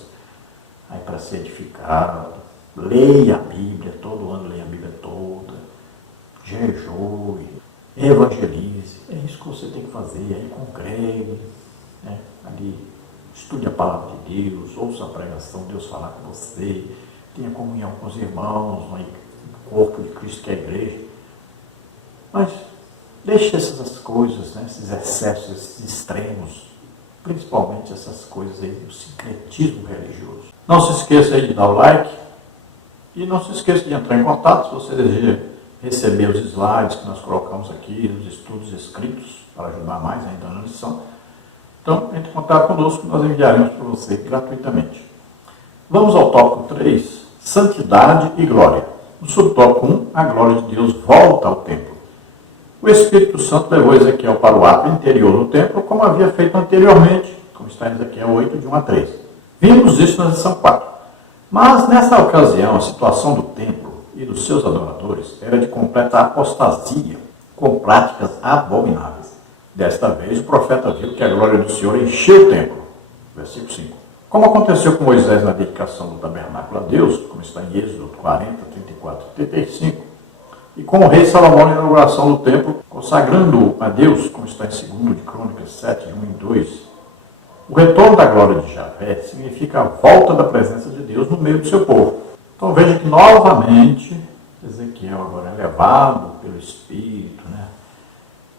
aí para ser edificado. Leia a Bíblia, todo ano leia a Bíblia toda. Jejue, evangelize. É isso que você tem que fazer. Aí congregue, né? Ali estude a palavra de Deus, ouça a pregação, Deus falar com você, tenha comunhão com os irmãos, no corpo de Cristo que é a igreja. Mas deixe essas coisas, né? Esses excessos, esses extremos, principalmente essas coisas aí do sincretismo religioso. Não se esqueça aí de dar o like e não se esqueça de entrar em contato se você deseja receber os slides que nós colocamos aqui, os estudos escritos para ajudar mais ainda na lição. Então, entre em contato conosco, nós enviaremos para você gratuitamente. Vamos ao tópico 3, Santidade e Glória. No subtópico 1, a glória de Deus volta ao templo. O Espírito Santo levou Ezequiel para o átrio interior do templo, como havia feito anteriormente, como está em Ezequiel 8, de 1 a 3. Vimos isso na lição 4. Mas, nessa ocasião, a situação do templo e dos seus adoradores era de completa apostasia, com práticas abomináveis. Desta vez, o profeta viu que a glória do Senhor encheu o templo. Versículo 5. Como aconteceu com Moisés na dedicação do tabernáculo a Deus, como está em Êxodo 40, 34 e 35, e com o rei Salomão na inauguração do templo, consagrando-o a Deus, como está em 2 de Crônicas 7, 1 e 2, o retorno da glória de Javé significa a volta da presença de Deus no meio do seu povo. Então veja que novamente Ezequiel agora é levado pelo Espírito,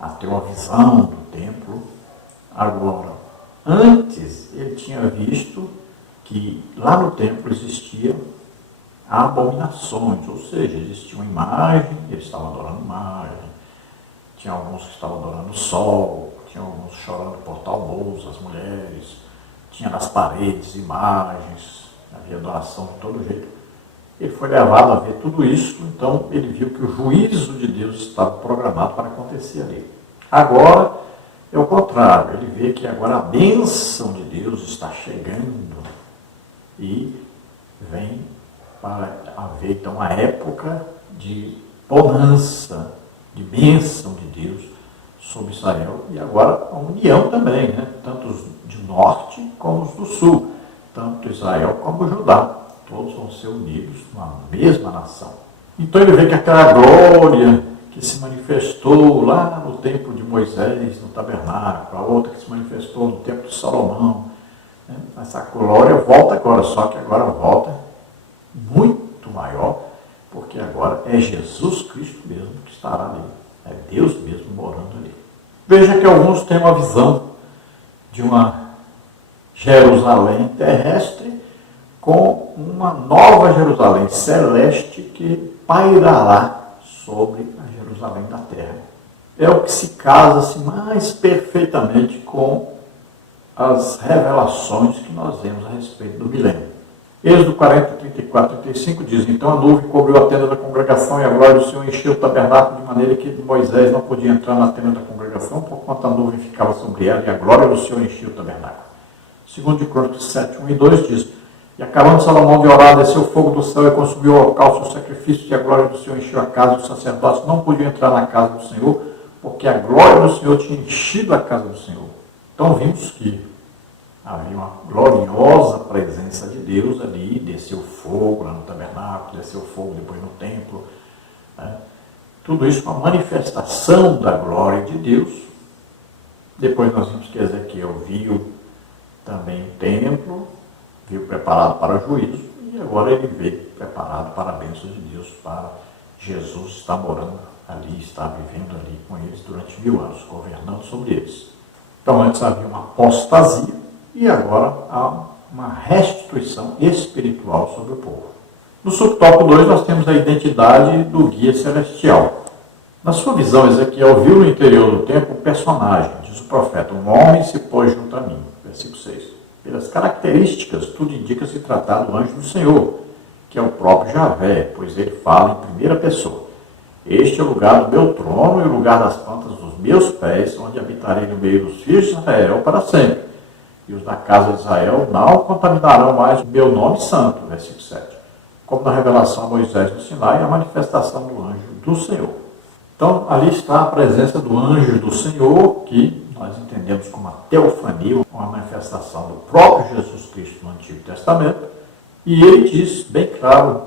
a ter uma visão do templo. Agora, antes ele tinha visto que lá no templo existiam abominações, ou seja, existia uma imagem, eles estavam adorando imagem, tinha alguns que estavam adorando o sol, tinha alguns chorando por talvos, as mulheres, tinha nas paredes imagens, havia adoração de todo jeito. Ele foi levado a ver tudo isso, então ele viu que o juízo de Deus estava programado para acontecer ali. Agora é o contrário, ele vê que agora a bênção de Deus está chegando e vem para haver então a época de bonança, de bênção de Deus sobre Israel, e agora a união também, tanto os de norte como os do sul, tanto Israel como Judá, todos vão ser unidos numa mesma nação. Então ele vê que aquela glória que se manifestou lá no templo de Moisés, no tabernáculo, a outra que se manifestou no templo de Salomão, essa glória volta agora, só que agora volta muito maior, porque agora é Jesus Cristo mesmo que estará ali, é Deus mesmo morando ali. Veja que alguns têm uma visão de uma Jerusalém terrestre com uma nova Jerusalém celeste que pairará sobre a Jerusalém da terra. É o que se casa mais perfeitamente com as revelações que nós vemos a respeito do milênio. Êxodo 40, 34 e 35 diz: então a nuvem cobriu a tenda da congregação e a glória do Senhor encheu o tabernáculo de maneira que Moisés não podia entrar na tenda da congregação, porquanto a nuvem ficava sobre ela e a glória do Senhor enchia o tabernáculo. 2 de Crônicas 7, 1 e 2 diz: e acabando Salomão de orar, desceu o fogo do céu e consumiu o holocausto e o sacrifício, e a glória do Senhor encheu a casa, e os sacerdotes não podiam entrar na casa do Senhor, porque a glória do Senhor tinha enchido a casa do Senhor. Então vimos que havia uma gloriosa presença de Deus ali, desceu fogo lá no tabernáculo, desceu fogo depois no templo. Tudo isso uma manifestação da glória de Deus. Depois nós vimos que Ezequiel viu também o templo, viu preparado para o juízo, e agora ele vê preparado para a bênção de Deus, para Jesus estar morando ali, estar vivendo ali com eles durante 1000 anos, governando sobre eles. Então antes havia uma apostasia, e agora há uma restituição espiritual sobre o povo. No subtópico 2 nós temos a identidade do guia celestial. Na sua visão, Ezequiel viu no interior do templo um personagem, diz o profeta: um homem se pôs junto a mim. Versículo 6. Pelas características, tudo indica se tratar do anjo do Senhor, que é o próprio Javé, pois ele fala em primeira pessoa. Este é o lugar do meu trono e o lugar das plantas dos meus pés, onde habitarei no meio dos filhos de Israel para sempre. E os da casa de Israel não contaminarão mais o meu nome santo. Versículo 7. Como na revelação a Moisés no Sinai, a manifestação do anjo do Senhor. Então, ali está a presença do anjo do Senhor, que nós entendemos como uma teofania, uma manifestação do próprio Jesus Cristo no Antigo Testamento. E ele diz bem claro,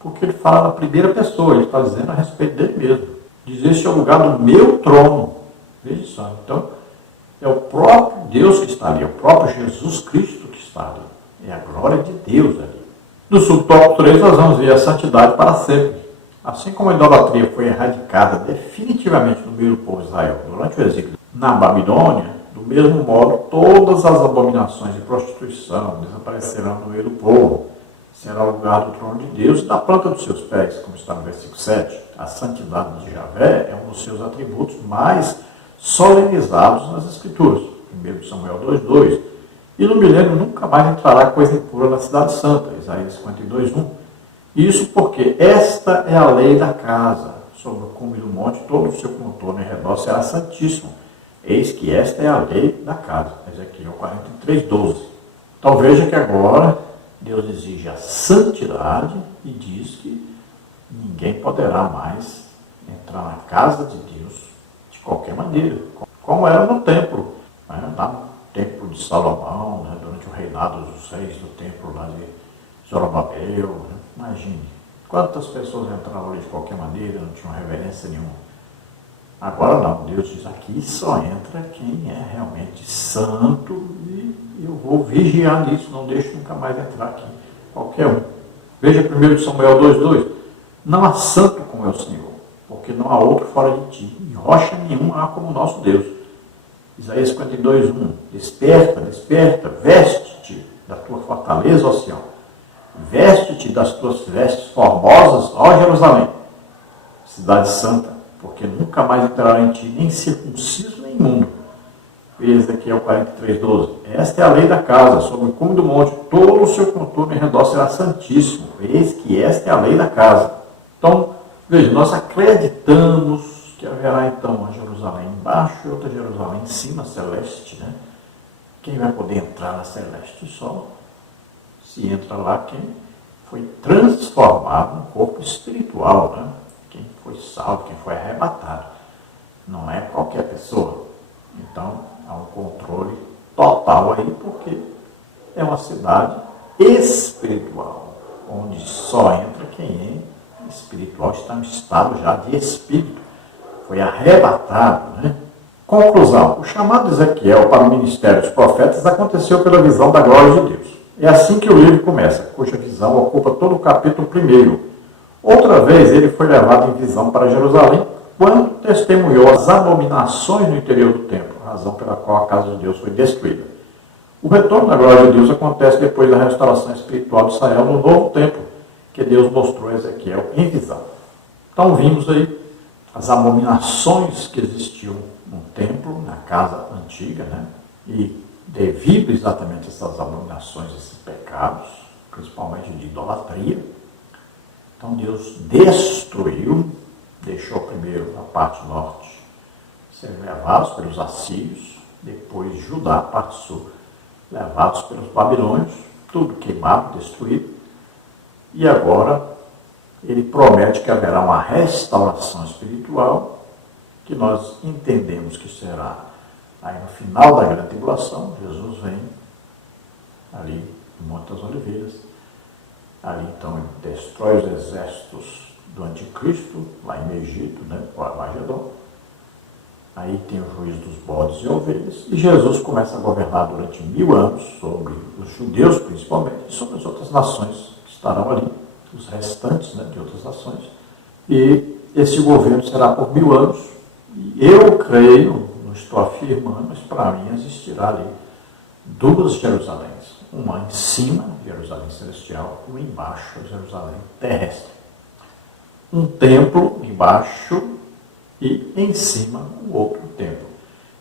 porque ele fala na primeira pessoa, ele está dizendo a respeito dele mesmo. Diz: este é o lugar do meu trono. Veja só, então, é o próprio Deus que está ali, é o próprio Jesus Cristo que está ali. É a glória de Deus ali. No subtópico 3 nós vamos ver a santidade para sempre. Assim como a idolatria foi erradicada definitivamente no meio do povo de Israel durante o exílio na Babilônia, do mesmo modo todas as abominações de prostituição desaparecerão no meio do povo. Será o lugar do trono de Deus e da planta dos seus pés, como está no versículo 7. A santidade de Javé é um dos seus atributos mais solenizados nas Escrituras. 1 Samuel 2:2. E no milênio nunca mais entrará coisa impura na cidade santa. Isaías 52:1. Isso porque esta é a lei da casa. Sobre o cume do monte, todo o seu contorno em redor será santíssimo. Eis que esta é a lei da casa. Ezequiel 43:12. Então veja que agora Deus exige a santidade e diz que ninguém poderá mais entrar na casa de Deus de qualquer maneira, como era no templo, lá no templo de Salomão, durante o o reinado dos reis do templo lá de Zorobabel, né? Imagine, quantas pessoas entravam ali de qualquer maneira, não tinham reverência nenhuma. Agora não, Deus diz aqui só entra quem é realmente santo e eu vou vigiar nisso, não deixo nunca mais entrar aqui qualquer um. Veja 1 Samuel 2,2. Não há santo como é o Senhor, porque não há outro fora de ti, e rocha nenhuma há como o nosso Deus. Isaías 52,1. Desperta, desperta, veste-te da tua fortaleza, ó Sião. Veste-te das tuas vestes formosas, ó Jerusalém, cidade santa, porque nunca mais entrará em ti nem circunciso nem imundo. Ezequiel 43,12. Esta é a lei da casa, sobre o cume do monte, todo o seu contorno em redor será santíssimo. Eis que esta é a lei da casa. Então, veja, nós acreditamos que haverá então uma Jerusalém embaixo e outra Jerusalém em cima, celeste, né? Quem vai poder entrar na celeste? Só se entra lá quem foi transformado no corpo espiritual, né? Quem foi salvo, quem foi arrebatado. Não é qualquer pessoa. Então, há um controle total aí, porque é uma cidade espiritual, onde só entra quem é espiritual, está no estado já de espírito. Foi arrebatado, né? Conclusão. O chamado de Ezequiel para o ministério dos profetas aconteceu pela visão da glória de Deus. É assim que o livro começa, cuja visão ocupa todo o capítulo 1. Outra vez ele foi levado em visão para Jerusalém, quando testemunhou as abominações no interior do templo, razão pela qual a casa de Deus foi destruída. O retorno da glória de Deus acontece depois da restauração espiritual de Israel no novo templo, que Deus mostrou a Ezequiel em visão. Então vimos aí as abominações que existiam no templo, na casa antiga, né? E devido exatamente a essas abominações, esses pecados, principalmente de idolatria, então Deus destruiu, deixou primeiro a parte norte serem levados pelos assírios, depois Judá, a parte sul, levados pelos babilônios, tudo queimado, destruído, e agora ele promete que haverá uma restauração espiritual, que nós entendemos que será aí no final da grande tribulação. Jesus vem ali em Monte das Oliveiras, ali então ele destrói os exércitos do anticristo, lá em Egito, né, o Armagedon. Aí tem o juízo dos bodes e ovelhas, e Jesus começa a governar durante 1000 anos sobre os judeus principalmente, e sobre as outras nações que estarão ali, os restantes, né, de outras nações. E esse governo será por 1000 anos, e eu creio, não estou afirmando, mas para mim existirá ali 2 Jerusaléns, uma em cima, Jerusalém celestial, uma embaixo, Jerusalém terrestre. Um templo embaixo e em cima um outro templo.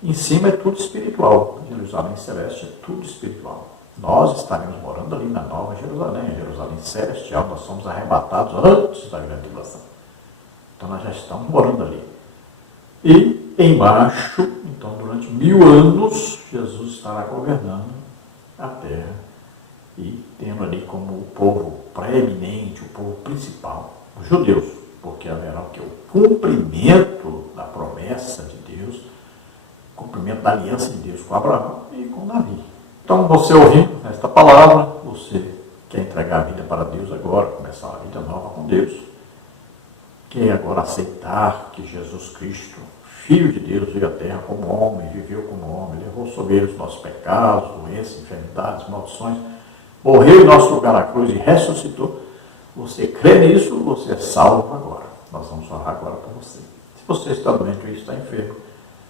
Em cima é tudo espiritual, Jerusalém celeste é tudo espiritual. Nós estaremos morando ali na Nova Jerusalém, Jerusalém celestial, nós somos arrebatados antes da grande tribulação. Então nós já estamos morando ali. E embaixo, então durante 1000 anos, Jesus estará governando a terra e tendo ali como o povo preeminente, o povo principal, os judeus, porque haverá o que? O cumprimento da promessa de Deus, cumprimento da aliança de Deus com Abraão e com Davi. Então, você ouvindo esta palavra, você quer entregar a vida para Deus agora, começar uma vida nova com Deus, quer agora aceitar que Jesus Cristo, Filho de Deus, veio à terra como homem, viveu como homem, levou sobre ele os nossos pecados, doenças, enfermidades, maldições, morreu em nosso lugar na cruz e ressuscitou. Você crê nisso, você é salvo agora. Nós vamos orar agora por você. Se você está doente ou está enfermo,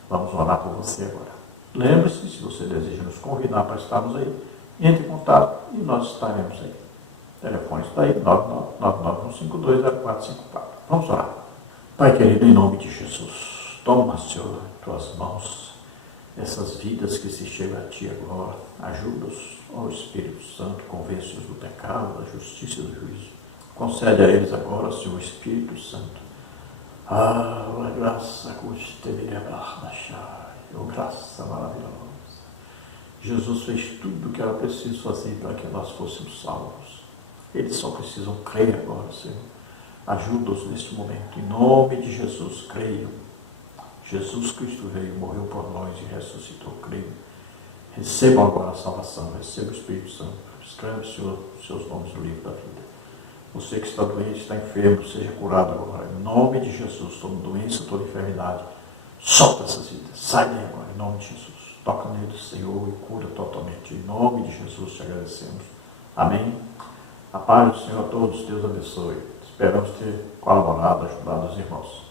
vamos orar por você agora. Lembre-se, se você deseja nos convidar para estarmos aí, entre em contato e nós estaremos aí. O telefone está aí, 991520454. Vamos orar. Pai querido, em nome de Jesus, toma, Senhor, em tuas mãos essas vidas que se chegam a Ti agora. Ajuda-os, ó Espírito Santo, convence-os do pecado, da justiça e do juízo. Concede a eles agora, Senhor Espírito Santo, a graça que te graça maravilhosa. Jesus fez tudo o que era preciso fazer para que nós fôssemos salvos. Eles só precisam crer agora, Senhor. Ajuda-os neste momento. Em nome de Jesus, creio. Jesus Cristo veio, morreu por nós e ressuscitou, creio. Recebam agora a salvação, receba o Espírito Santo. Escreve os seus nomes no livro da vida. Você que está doente, está enfermo, seja curado agora. Em nome de Jesus, toda doença, toda enfermidade, solta essas vidas. Sai daí agora, em nome de Jesus. Toca nele, Senhor, e cura totalmente. Em nome de Jesus te agradecemos. Amém. A paz do Senhor a todos, Deus abençoe. Esperamos ter colaborado, ajudado os irmãos.